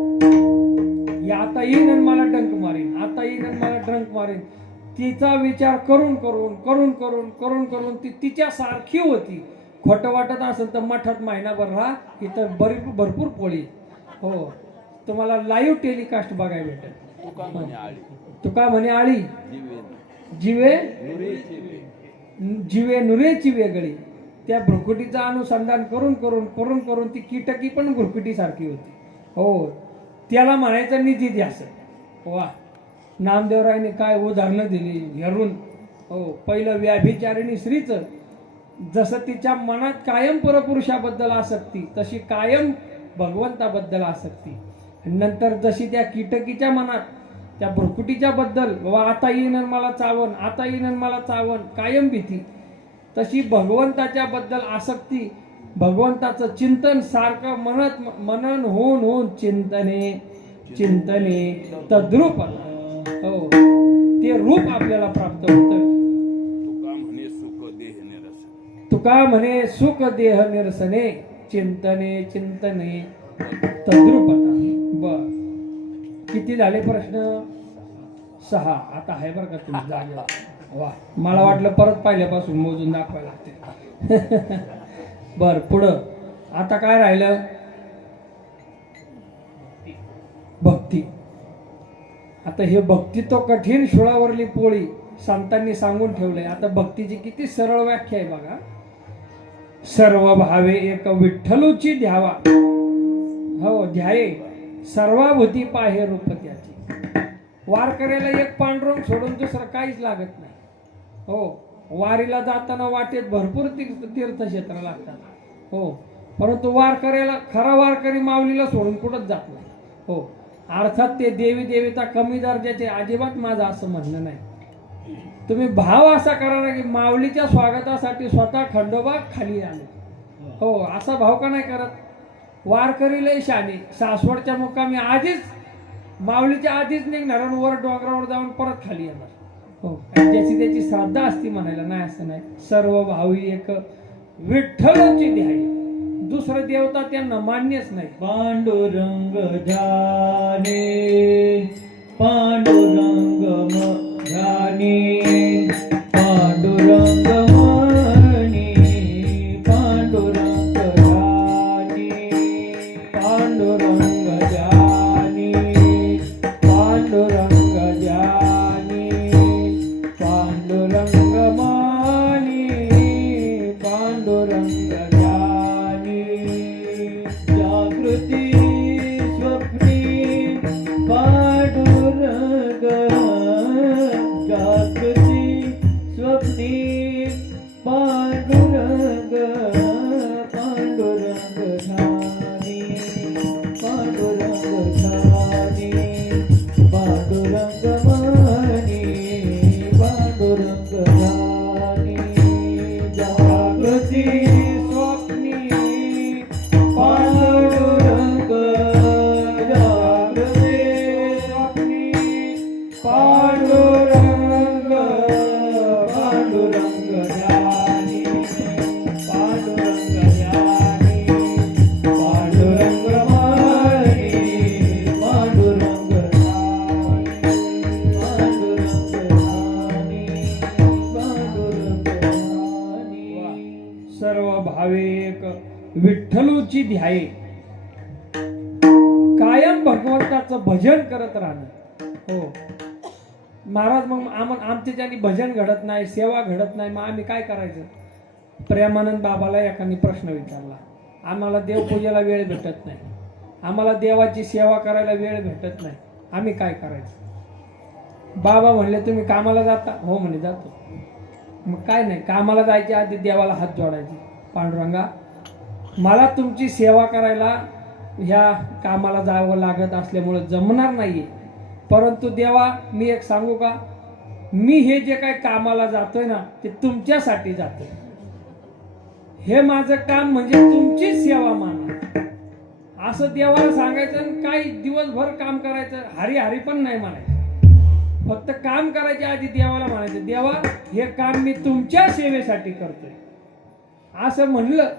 आता येईन आणि मला डंक मारेन, आता येईन आणि मला ड्रंक मारेन. तिचा विचार करून करून करून करून करून करून ती तिच्या सारखी होती. खोटं वाटत असेल तर मठात महिनाभर राहा, इथं भरपूर पोळी. हो, तुम्हाला लाईव्ह टेलिकास्ट बघायला भेटेल. तुका म्हणे आळी तुका म्हणे आळी जीवे जिवे नुरेची वे. जिवे नुरेची वेगळी. त्या भ्रुकुटीचं अनुसंधान करून करून करून करून ती कीटकी पण भ्रुकुटी सारखी होती. हो, त्याला म्हणायचं निधी ध्यास. वा, नामदेवरायने काय उदाहरणं दिली हेरून. हो, पहिलं व्याभिचारिणी स्त्रीचं, जसं तिच्या मनात कायम परपुरुषाबद्दल आसक्ती तशी कायम भगवंताबद्दल आसक्ती. नंतर जशी त्या कीटकीच्या मनात त्या भ्रुकुटीच्या बद्दल बाबा आता येईन मला चावण, आता येईन मला चावण, कायम भीती, तशी भगवंताच्या बद्दल आसक्ती, भगवंताचं चिंतन सारखं मनन होऊन होऊन चिंतने चिंतने तद्रूप. हो, ते रूप आपल्याला प्राप्त होतं. तुका म्हणे सुख देह निरस. तुका म्हणे सुख देह निरसने चिंतने चिंतने तद्रूपता. बर, किती झाले प्रश्न? 6. आता आहे बरं का तुम्ही जागेवर. वा, मला वाटलं परत पहिल्यापासून मोजून दाखवायला लागते. बर, पुढं आता काय राहिलं? भक्ती. आता हे भक्ती तो कठीण शुळावरली पोळी संतांनी सांगून ठेवलंय. आता भक्तीची किती सरळ व्याख्या आहे बघा. सर्व भावे एक विठ्ठलूची ध्यावा. हो, ध्याये सर्वाभूती पाहे रूप त्याची. वारकऱ्याला एक पांडुरंग सोडून दुसरं काहीच लागत नाही. हो, वारीला जाताना वाटेत भरपूर तीर्थक्षेत्र लागतात. हो, परंतु वारकऱ्याला, खरा वारकरी माऊलीला सोडून कुठंच जात नाही. हो, अर्थात ते देवी देवता कमी दर्जाचे अजिबात माझं असं म्हणणं नाही. तुम्ही भाव असा करा ना की माऊलीच्या स्वागतासाठी स्वतः खंडोबा खाली आले. हो, असा भाव का नाही करत? वारकरी लय शाने, सासवडच्या मुक्कामी आधीच माऊलीच्या आधीच निघणार आणि वर डोंगरावर जाऊन परत खाली येणार. हो, ज्याची त्याची श्रद्धा असती म्हणायला, नाही असं नाही. सर्व भावी एक विठ्ठलाची ध्याय, दुसरं देवता त्यांना मान्यच नाही. पांडुरंग ध्याने पांडुरंग ध्याने पांडुरंग मनी पांडुरंग ध्यानी पांडुरंग ध्यानी पांडुरंग ध्यानी पांडुरंग मनी पांडुरंग ध्यानी जागृती स्वप्नी पांडुरंग जागृती स्वप्नी पांडुरंग पांडुरंग ध्यानी पांडुरंग ध्यानी पांडुरंग मनी पांडुरंग ध्यानी जागृती स्वप्नी पांडुरंग जागृती स्वप्नी पांडुरंग पांडुरंग ध्यानी पांडुरंग ध्यानी पांडुरंग मनी पांडुरंग ध्यानी पांडुरंग ध्यानी पांडुरंग ध्यानी. सर्व भावे एक विठ्ठलूची ध्याये, कायम भगवंताचं भजन करत राहणं. हो महाराज, मग आमच्या ज्यांनी भजन घडत नाही, सेवा घडत नाही, मग आम्ही काय करायचं? प्रेमानंद बाबाला एकाने प्रश्न विचारला, आम्हाला देवपूजेला वेळ भेटत नाही, आम्हाला देवाची सेवा करायला वेळ भेटत नाही, आम्ही काय करायचं? बाबा म्हणले, तुम्ही कामाला जाता? हो म्हणे, जातो. मग काय नाही, कामाला जायच्या आधी देवाला हात जोडायचे. पांडुरंगा, मला तुमची सेवा करायला ह्या कामाला जावं लागत असल्यामुळं जमणार नाहीये, परंतु देवा मी एक सांगू का, मी हे जे काही कामाला जातोय ना ते तुमच्यासाठी जातोय. हे माझं काम म्हणजे तुमची सेवा माना, असं देवाला सांगायचं. आणि काही दिवसभर काम करायचं, हरी हरी पण नाही म्हणायचं. फक्त काम करायच्या आधी देवाला म्हणायचं, देवा हे काम मी तुमच्या सेवेसाठी करतोय. असं म्हणलं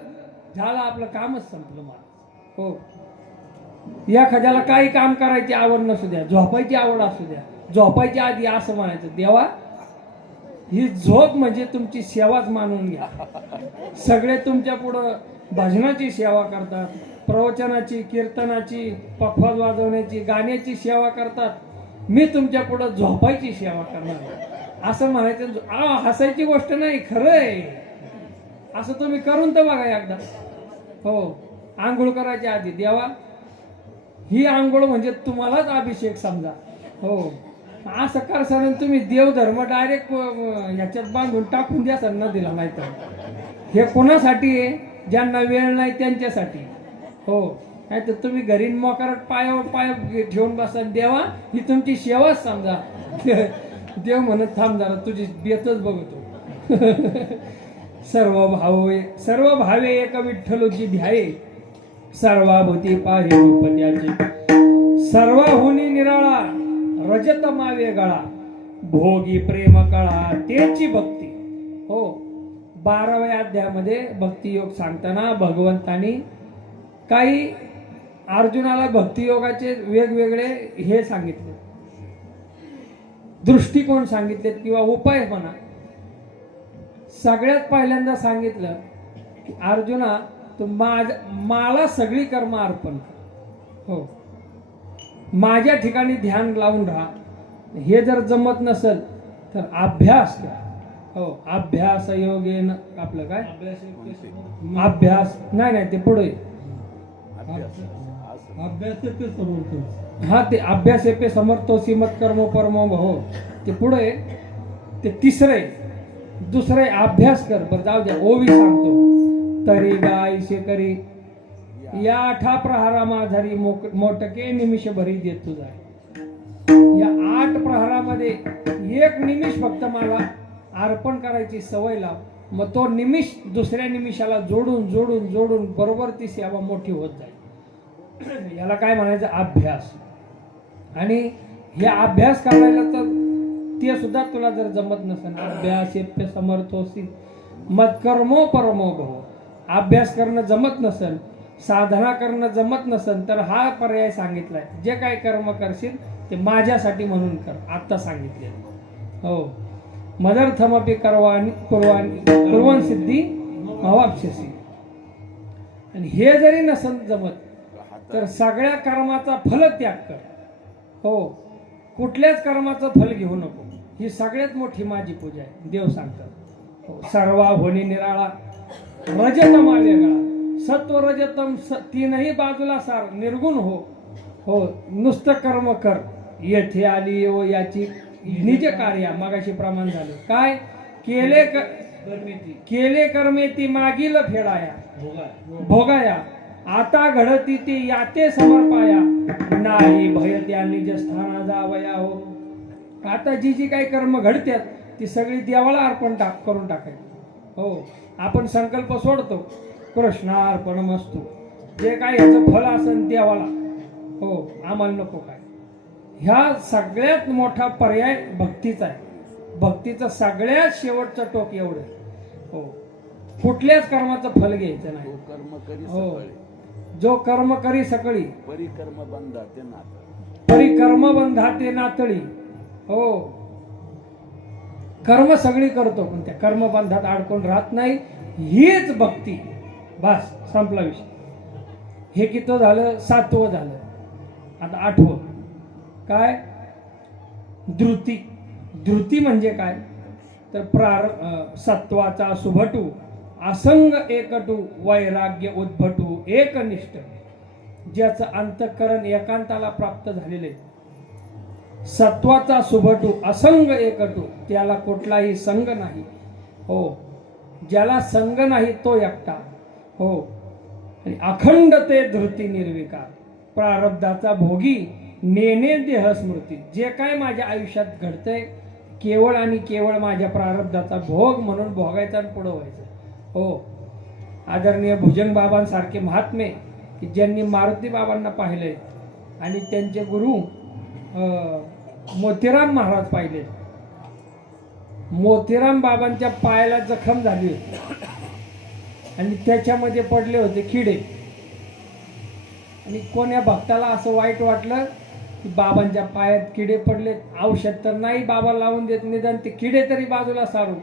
झालं, आपलं कामच संपलं मला. हो, एखाद्याला काही काम करायची आवड नसू द्या, झोपायची आवड असू द्या, झोपायच्या आधी असं म्हणायचं, देवा ही झोप म्हणजे तुमची सेवाच मानून घ्या. सगळे तुमच्या पुढं भजनाची सेवा करतात, प्रवचनाची, कीर्तनाची, पखवाज वाजवण्याची, गाण्याची सेवा करतात. मी तुमच्या पुढं झोपायची सेवा करणार असं म्हणायचं. हसायची गोष्ट नाही, खरं आहे. असं तुम्ही करून तर बघा एकदा. हो, आंघोळ करायच्या आधी देवा ही आंघोळ म्हणजे तुम्हालाच अभिषेक समजा. हो, असं करसान तुम्ही देवधर्म डायरेक्ट ह्याच्यात बांधून टाकून द्या सर नदीला. नाही तर हे कोणासाठी आहे? ज्यांना वेळ नाही त्यांच्यासाठी. हो, नाही तर तुम्ही घरी मोकारात पायावर पाय ठेवून बसा. देवा ही तुमची सेवाच समजा. देव म्हणत थांब जरा तुझी बेतच बघतो. सर्व भावे एक विठ्ठलची ध्याये, सर्वाभूती पाहे रूप त्याचे. सर्वाहुनी निराळा रजत मावे गळा, भोगी प्रेम कळा तेची भक्ती. हो, 12व्या अध्यायामध्ये भक्तियोग सांगताना भगवंतानी काही अर्जुनाला भक्तियोगाचे वेगवेगळे हे सांगितले, दृष्टिकोन सांगितलेत किंवा उपाय म्हणा. सगळ्यात पहिल्यांदा सांगितलं की अर्जुना तू मला सगळी कर्म अर्पण कर. हो, माझ्या ठिकाणी ध्यान लावून राहा. हे जर जमत नसेल तर अभ्यास कर. हो, अभ्यास योगेन आपलं काय अभ्यास नाही ते पुढे हा ते अभ्यास पे समर्थोसी मत कर्म परमो. हो, ते पुढे ते तिसरे दुसरे अभ्यास कर. बरं जाऊ द्या, ओवी सांगतो. तरी गायसे करी या 8 प्रहारा माझारी मोटके निमिष भरी देत तुझा. या 8 प्रहारामध्ये 1 निमिष फक्त मला अर्पण करायची सवय लाव. मग तो निमिष दुसऱ्या निमिषाला जोडून जोडून जोडून बरोबर ती सेवा मोठी होत जाईल. याला काय म्हणायचं? अभ्यास. आणि हे अभ्यास करायला तर ते सुद्धा तुला जर जमत नसेल, अभ्यास पे समर्थोसी मत कर्मो परमो भव. अभ्यास करणं जमत नसेल, साधना करणं जमत नसेल तर हा पर्याय सांगितलाय. जे काय कर्म करशील ते माझ्यासाठी म्हणून कर. आता सांगितले. हो, मदर्थमपि कुर्वन् सिद्धी अवाप्स्यसि. आणि हे जरी नसेल जमत तर सगळ्या कर्माचा फलत्याग कर. हो, कुठल्याच कर्माचं फल घेऊ नको. ही सगळ्यात मोठी माझी पूजा आहे. देव सांगतात. हो, सर्वा होणी निराळा रजतम वेगळा. सत्व रजतम तीनही बाजूला सार निर्गुण हो. हो, नुसतं कर्म कर. येथे आली हो याची निज कार्या. मागाशी प्रमाण झालं काय? केले कर्मे ती मागील फेडाया भोगाया. आता घडती ती याते समर्पाया. नाही भय त्या निज स्थाना जावया. हो, आता जी काही कर्म घडतात ती सगळी देवाला अर्पण करून टाकायची. हो, आपण संकल्प सोडतो कृष्णार्पणमस्तु. जे काय ह्याचं फल असेल देवाला. हो, आम्हाला नको काय. ह्या सगळ्यात मोठा पर्याय भक्तीचा आहे. भक्तीचं सगळ्यात शेवटचं टोक एवढं. हो, कुठल्याच कर्माचं फल घ्यायचं नाही. हो, जो कर्म करी सकळी परिकर्म बंधाते नातळी. परिकर्म बंधाते नातळी. हो, कर्म सगळी करतो पण त्या कर्मबंधात अडकून राहत नाही. हीच भक्ती. बस, संपला विषय. हे किती झालं? 7वं झालं. आता 8वं काय? धृती. धृती म्हणजे काय? तर सत्वाचा सुभटू असंग एकटू वैराग्य उद्भटू एकनिष्ठ. ज्याचं अंतःकरण एकांताला प्राप्त झालेले. सत्वाचा सुभटू असंग एकटू, त्याला कुठलाही संग नाही. हो, ज्याला संग नाही तो एकटा. हो, आणि अखंड ते धृती निर्विकार. प्रारब्धाचा भोगी नेणे देह स्मृती. जे काय माझ्या आयुष्यात घडतंय केवळ आणि केवळ माझ्या प्रारब्धाचा भोग म्हणून भोगायचा आणि पुढं व्हायचं. हो, आदरणीय भुजंग बाबांसारखे महात्मे की ज्यांनी मारुती बाबांना पाहिलंय आणि त्यांचे गुरु मोतीराम महाराज पाहिले. मोतीराम बाबांच्या पायाला जखम झाली होती आणि त्याच्यामध्ये पडले होते किडे. आणि कोण्या भक्ताला असं वाईट वाटलं की बाबांच्या पायात किडे पडले, औषध तर नाही बाबा लावून देत, निदान ते किडे तरी बाजूला सारू.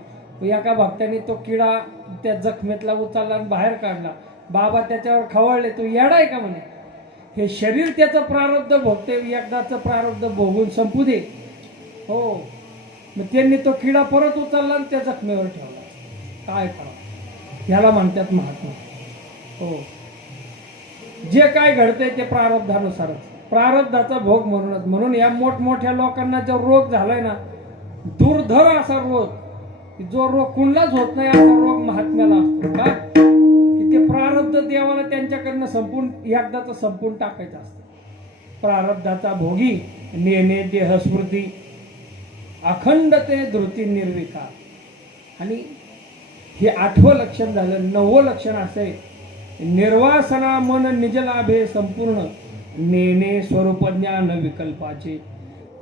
एका भक्ताने तो किडा त्या जखमेतला उचलला आणि बाहेर काढला. बाबा त्याच्यावर खवळले, तो येडा आहे का म्हणे, हे शरीर त्याचं प्रारब्ध भोगते, एकदाचं प्रारब्ध भोगून संपू दे. हो, मग त्यांनी तो किडा परत उचलला आणि त्या जखमेवर ठेवला. काय करा, ह्याला म्हणतात महात्मा. हो, जे काय घडतंय ते प्रारब्धानुसारच, प्रारब्धाचा भोग म्हणूनच. म्हणून या मोठमोठ्या लोकांना जो रोग झालाय ना, दुर्धर असा रोग, जो रोग कुणालाच होत नाही असा रोग महात्म्याला असतो. का की ते प्रारब्ध देवाला त्यांच्याकडनं संपून एकदाच संपून टाकायचं असतं. प्रारब्धाचा भोगी नेणे देहस्मृती, अखंडते धृती निर्विकार. आणि हे 8वं लक्षण झालं. 9वं लक्षण असे, निर्वासना मन निजलाभे संपूर्ण, नेणे स्वरूप ज्ञान विकल्पाचे.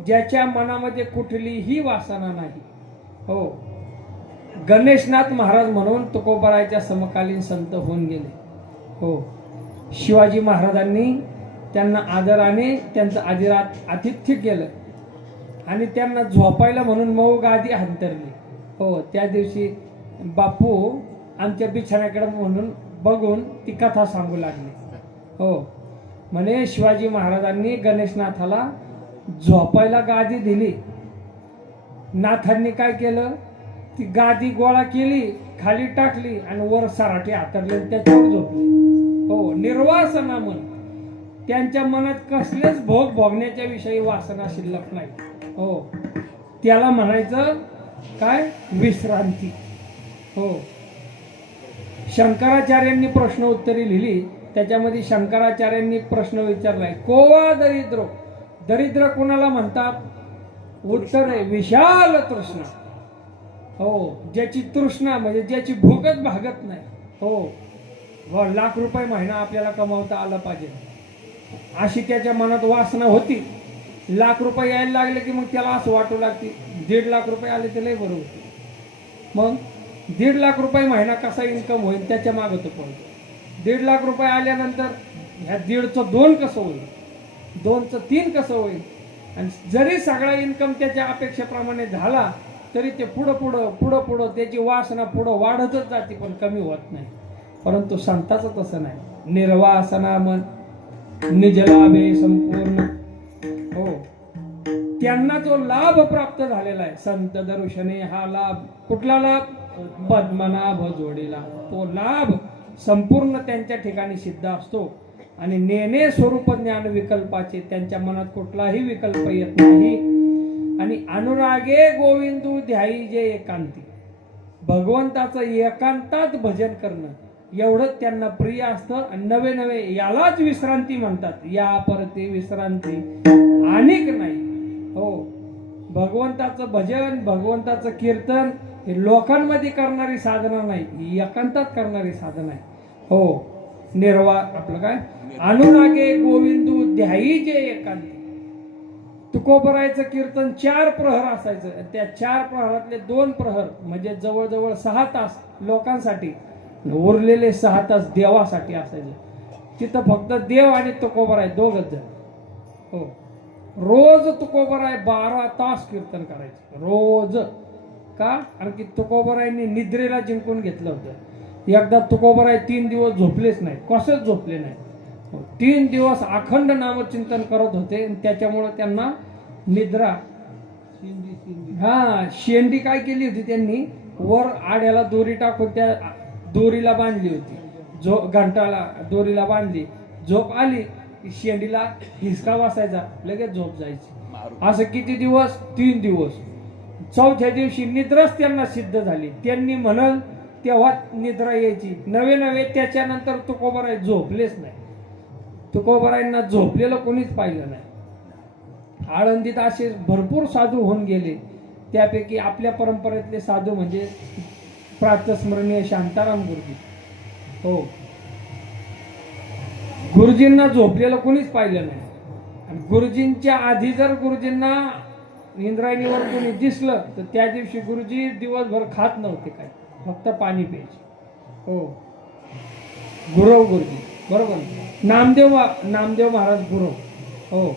ज्याच्या मनामध्ये कुठलीही वासना नाही. हो, गणेशनाथ महाराज म्हणून तुकोबारायच्या समकालीन संत होऊन गेले. हो, शिवाजी महाराजांनी त्यांना आदराने त्यांचं आतिथ्य केलं आणि त्यांना झोपायला म्हणून मऊ गादी अंतरली. हो, त्या दिवशी बापू आमच्या बिछाण्याकडे म्हणून बघून ती कथा सांगू लागली. हो, म्हणे शिवाजी महाराजांनी गणेशनाथाला झोपायला गादी दिली. नाथांनी काय केलं, ती गादी गोळा केली, खाली टाकली आणि वर सराठी हातरले, त्याच्यावर झोपली. हो, निर्वासना मन, त्यांच्या मनात कसलेच भोग भोगण्याच्या विषयी वासना शिल्लक नाही. हो, त्याला म्हणायचं काय, विश्रांती. हो, शंकराचार्यांनी प्रश्न उत्तरी लिहिली, त्याच्यामध्ये शंकराचार्यांनी प्रश्न विचारलाय, कोवा दरिद्र. दरिद्र कोणाला म्हणतात? उत्तर आहे विशाल तृष्णा. हो, ज्याची तृष्णा म्हणजे ज्याची भूकच भागत नाही. हो, लाख रुपये महिना आपल्याला कमावता आला पाहिजे अशी त्याच्या मनात वासना होती. लाख रुपये यायला लागले की मग त्याला असं वाटू लागते 1.5 लाख रुपये आले तर लय बरं होते. मग 1.5 लाख रुपये महिना कसा इन्कम होईल त्याच्या मागं तो पळतो. 1.5 लाख रुपये आल्यानंतर ह्या 1.5चं 2 कसं होईल, 2चं 3 कसं होईल. आणि जरी सगळा इन्कम त्याच्या अपेक्षेप्रमाणे झाला तरी ते पुढं त्याची वासना पुढं वाढतच जाते, पण कमी होत नाही. परंतु संताचं तसं नाही. निर्वासना मन निजलाभे संपूर्ण. हो, त्यांना जो लाभ प्राप्त झालेला आहे संत दर्शने, हा लाभ कुठला लाभ? पद्मनाभ जोडीला. तो लाभ संपूर्ण त्यांच्या ठिकाणी सिद्ध असतो. आणि नेणे स्वरूप ज्ञान विकल्पाचे, त्यांच्या मनात कुठलाही विकल्प येत नाही. आणि अनुरागे गोविंदू ध्याई जे एकांती, भगवंताचं एकांतात भजन करणं एवढंच त्यांना प्रिय असतं. आणि नवे नवे यालाच विश्रांती म्हणतात. या परते विश्रांती अनेक नाही. हो, भगवंताचं भजन, भगवंताचं कीर्तन हे लोकांमध्ये करणारी साधना नाही, ही एकांतात करणारी साधना आहे. हो, आपलं काय, अनुरागे गोविंदू ध्याई जे एकांती. तुकोबरायचं कीर्तन 4 प्रहर असायचं. त्या 4 प्रहरातले 2 प्रहर म्हणजे जवळजवळ 6 तास लोकांसाठी, उरलेले 6 तास देवासाठी असायचे. तिथं फक्त देव आणि तुकोबराय दोघच जण. हो, रोज तुकोबराय 12 तास कीर्तन करायचे रोज. का? कारण की तुकोबरायांनी निद्रेला जिंकून घेतलं होतं. एकदा तुकोबराय 3 दिवस झोपलेच नाही, कसंच झोपले नाही. 3 दिवस अखंड नामचिंतन करत होते. त्याच्यामुळे त्यांना निद्रा, शेंडी काय केली होती त्यांनी, वर आड्याला दोरी टाकून त्या दोरीला बांधली होती. घंटाला दोरीला बांधली, झोप आली शेंडीला हिसका बसायचा, लगेच झोप जायची. असं किती दिवस? 3 दिवस. 4थ्या दिवशी निद्राच त्यांना सिद्ध झाली. त्यांनी म्हणाल तेव्हा निद्रा यायची. नवे त्याच्यानंतर तुकोबराय झोपलेच नाही. तुकोबरायांना झोपलेलं कोणीच पाहिलं नाही. आळंदीत असे भरपूर साधू होऊन गेले. त्यापैकी आपल्या परंपरेतले साधू म्हणजे प्रातस्मरणीय शांताराम गुरुजी. हो, गुरुजींना झोपलेलं कोणीच पाहिलं नाही. आणि गुरुजींच्या आधी जर गुरुजींना इंद्रायणीवर कोणी दिसलं तर त्या दिवशी गुरुजी दिवसभर खात नव्हते, काय फक्त पाणी प्यायचे. हो, गुरुजी बरोबर. नामदेव महाराज गुरु. हो,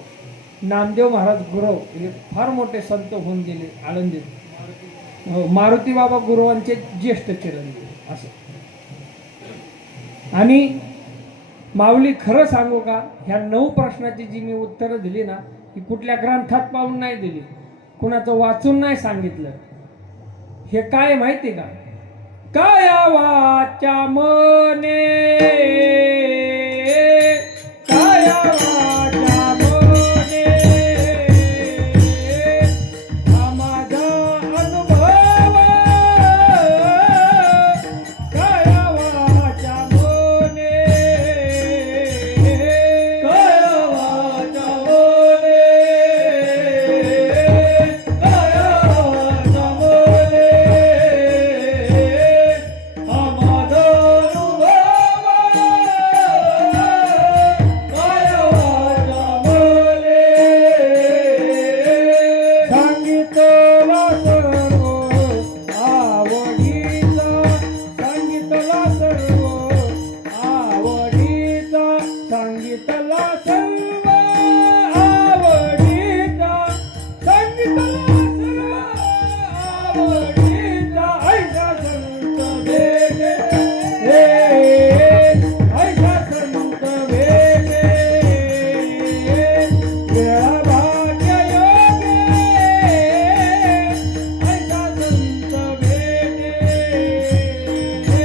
नामदेव महाराज गुरव हे फार मोठे संत होऊन गेले आळंदीत. हो, मारुती बाबा गुरुवांचे ज्येष्ठ चिरंजीव असं. आणि माऊली खरं सांगू का, ह्या 9 प्रश्नाची जी मी उत्तरं दिली ना, ही कुठल्या ग्रंथात पाहून नाही दिली, कुणाचं वाचून नाही सांगितलं. हे काय माहिती का, काया वाचा मने, काया वाचा मने, हा माझा अनुभव, काया वाचा मने, काया वाचा मने, काया वाचा मने, हा माझा अनुभव, काया वाचा मने, सांगितला सर्व आवडीचा, सांगितला सर्व आवडीचा, सांगितला सर्व आवडीचा, सांगितला सर्व आवडीचा, ऐसा संत भेटे, ऐसा संत भेटे, वेळा भाग्य योगे, ऐसा संत भेटे,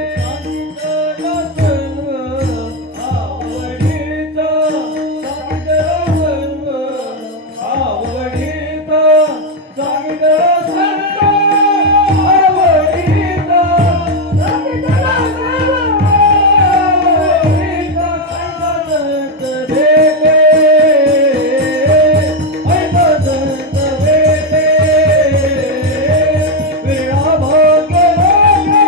सांगितला सर्व आवडीचा, सांगितला सर्व आवडीचा, सांगितला सर्व आवडीचा, सांगितला सर्व आवडीचा, ऐसा संत भेटे, ऐसा संत भेटे, वेळा भाग्य योगे,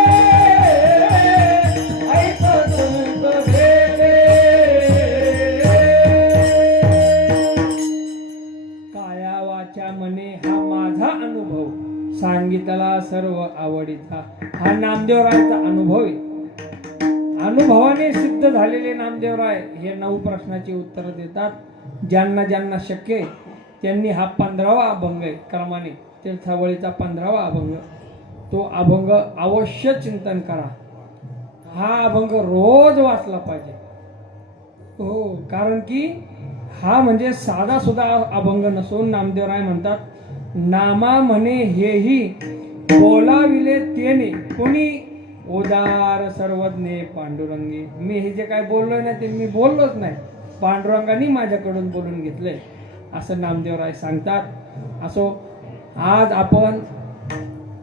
ऐसा संत भेटे. काया वाचा मने हा माझा अनुभव, सांगितला सर्व आवडीचा, हा नामदेवरायचा अनुभव आहे. अनुभवाने सिद्ध झालेले नामदेवराय हे 9 प्रश्नाची उत्तरं देतात. ज्यांना ज्यांना शक्य आहे त्यांनी हा 15वा अभंग आहे, क्रमाने तीर्थावळीचा 15वा अभंग, तो अभंग अवश्य चिंतन करा. हा अभंग रोज वाचला पाहिजे. हो, कारण की हा म्हणजे साधा सुद्धा अभंग नसून नामदेवराय म्हणतात, नामा म्हणे हेही बोलाविले तेने कोणी, उदार सर्वज्ञे पांडुरंगी. मी हे जे काय बोललोय ना ते मी बोललोच नाही, पांडुरंगाने माझ्याकडून बोलून घेतलंय असं नामदेवराय सांगतात. असो, आज आपण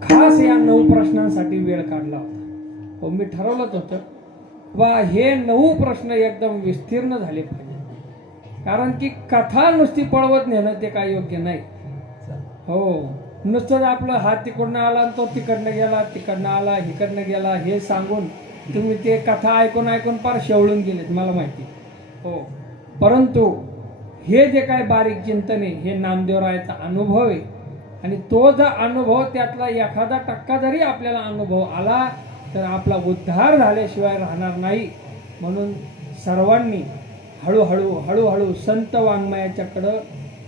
खास या 9 प्रश्नांसाठी वेळ काढला होता. हो, मी ठरवलंच होतं बा हे 9 प्रश्न एकदम विस्तीर्ण झाले पाहिजे, कारण की कथा नुसती पळवत नेणं ते काय योग्य नाही. हो, नुसतं आपलं हात तिकडनं आला आणि तो तिकडनं गेला, तिकडनं आला, इकडनं गेला हे सांगून तुम्ही ते कथा ऐकून ऐकून फार शेवळून गेलेत, मला माहिती. हो, परंतु हे जे काय बारीक चिंतन आहे हे नामदेवरायाचा अनुभव आहे. आणि तो जर अनुभव त्यातला एखादा टक्का जरी आपल्याला अनुभव आला तर आपला उद्धार झाल्याशिवाय राहणार नाही. म्हणून सर्वांनी हळूहळू संत वाङ्मयाच्याकडं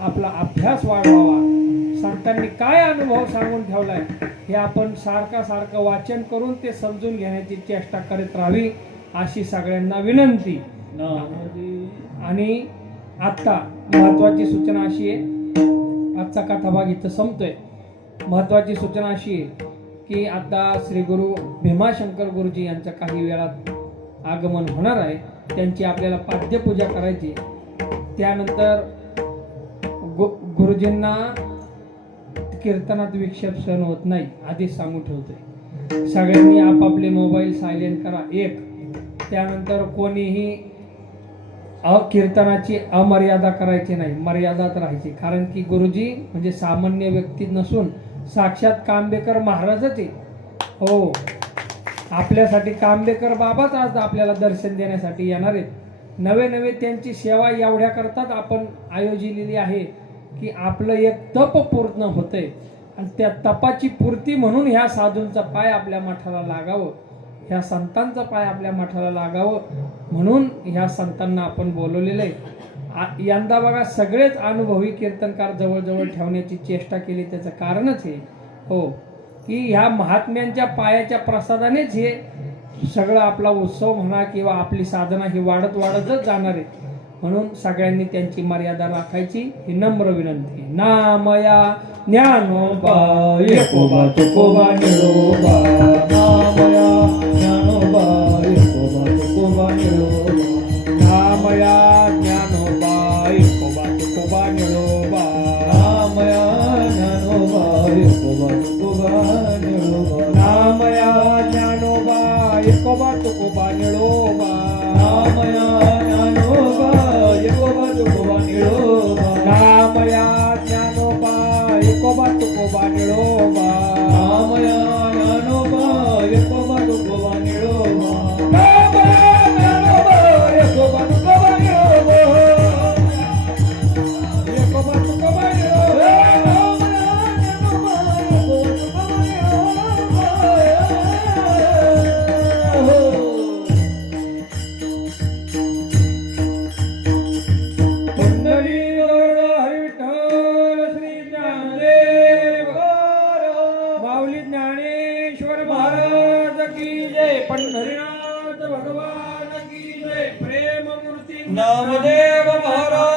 आपला अभ्यास वाढवावा. संतांनी काय अनुभव सांगून ठेवलाय हे आपण सारखं वाचन करून ते समजून घेण्याची चेष्टा करत राहावी अशी सगळ्यांना विनंती. आणि आता महत्वाची सूचना अशी आहे, आजचा कथाभाग इथं संपतोय. महत्वाची सूचना अशी आहे की आता श्री गुरु भीमाशंकर गुरुजी यांचं काही वेळात आगमन होणार आहे. त्यांची आपल्याला पाद्यपूजा करायची. त्यानंतर गुरुजींना कीर्तनात विक्षेप सहन होत नाही, आधीच सांगून ठेवतोय. सगळ्यांनी आपापले मोबाईल सायलेंट करा. एक, त्यानंतर कोणीही कीर्तनाची अमर्यादा करायची नाही, मर्यादात राहायची. कारण की गुरुजी म्हणजे सामान्य व्यक्ती नसून साक्षात कांबेकर महाराजच आहे. हो, आपल्यासाठी कांबेकर बाबाच आज आपल्याला दर्शन देण्यासाठी येणार आहेत. नवे त्यांची सेवा एवढ्या करतात आपण आयोजिलेली आहे की आपलं एक तप पूर्ण होतंय आणि त्या तपाची पूर्ती म्हणून ह्या साधूंचा पाय आपल्या मठाला लागावं, ह्या संतांचा पाय आपल्या मठाला लागावं म्हणून ह्या संतांना आपण बोलवलेलं आहे. यंदा बघा सगळेच अनुभवी कीर्तनकार जवळजवळ ठेवण्याची चेष्टा केली. त्याचं कारणच हे हो की ह्या महात्म्यांच्या पायाच्या प्रसादानेच हे सगळं आपला उत्सव म्हणा किंवा आपली साधना ही वाढत वाढतच जाणार आहे. म्हणून सगळ्यांनी त्यांची मर्यादा राखायची ही नम्र विनंती. नामया ज्ञानोबा एकोबा तुकोबा निळोबा. नामया ज्ञानोबा एकोबा तुकोबा निळोबा. नामया ज्ञानोबा एकोबा तुकोबा निळोबा. नामया ज्ञानोबा एकोबा तुकोबा निळोबा. नामया ज्ञानोबा एकोबा तुकोबा निळोबा. नामया ज्ञानोबा एकोबा तुकोबा निळोबा. नामया ज्ञानोबा एकोबा तुकोबा निळोबा. नामया ज्ञानोबा एकोबा तुकोबा निळोबा. नामया ज्ञानोबा एकोबा तुकोबा निळोबा. एकोबा तुकोबा निळोबा. माऊली ज्ञानेश्वर महाराज की जय. पंढरीनाथ भगवान की जय. प्रेम मूर्ती नामदेव महाराज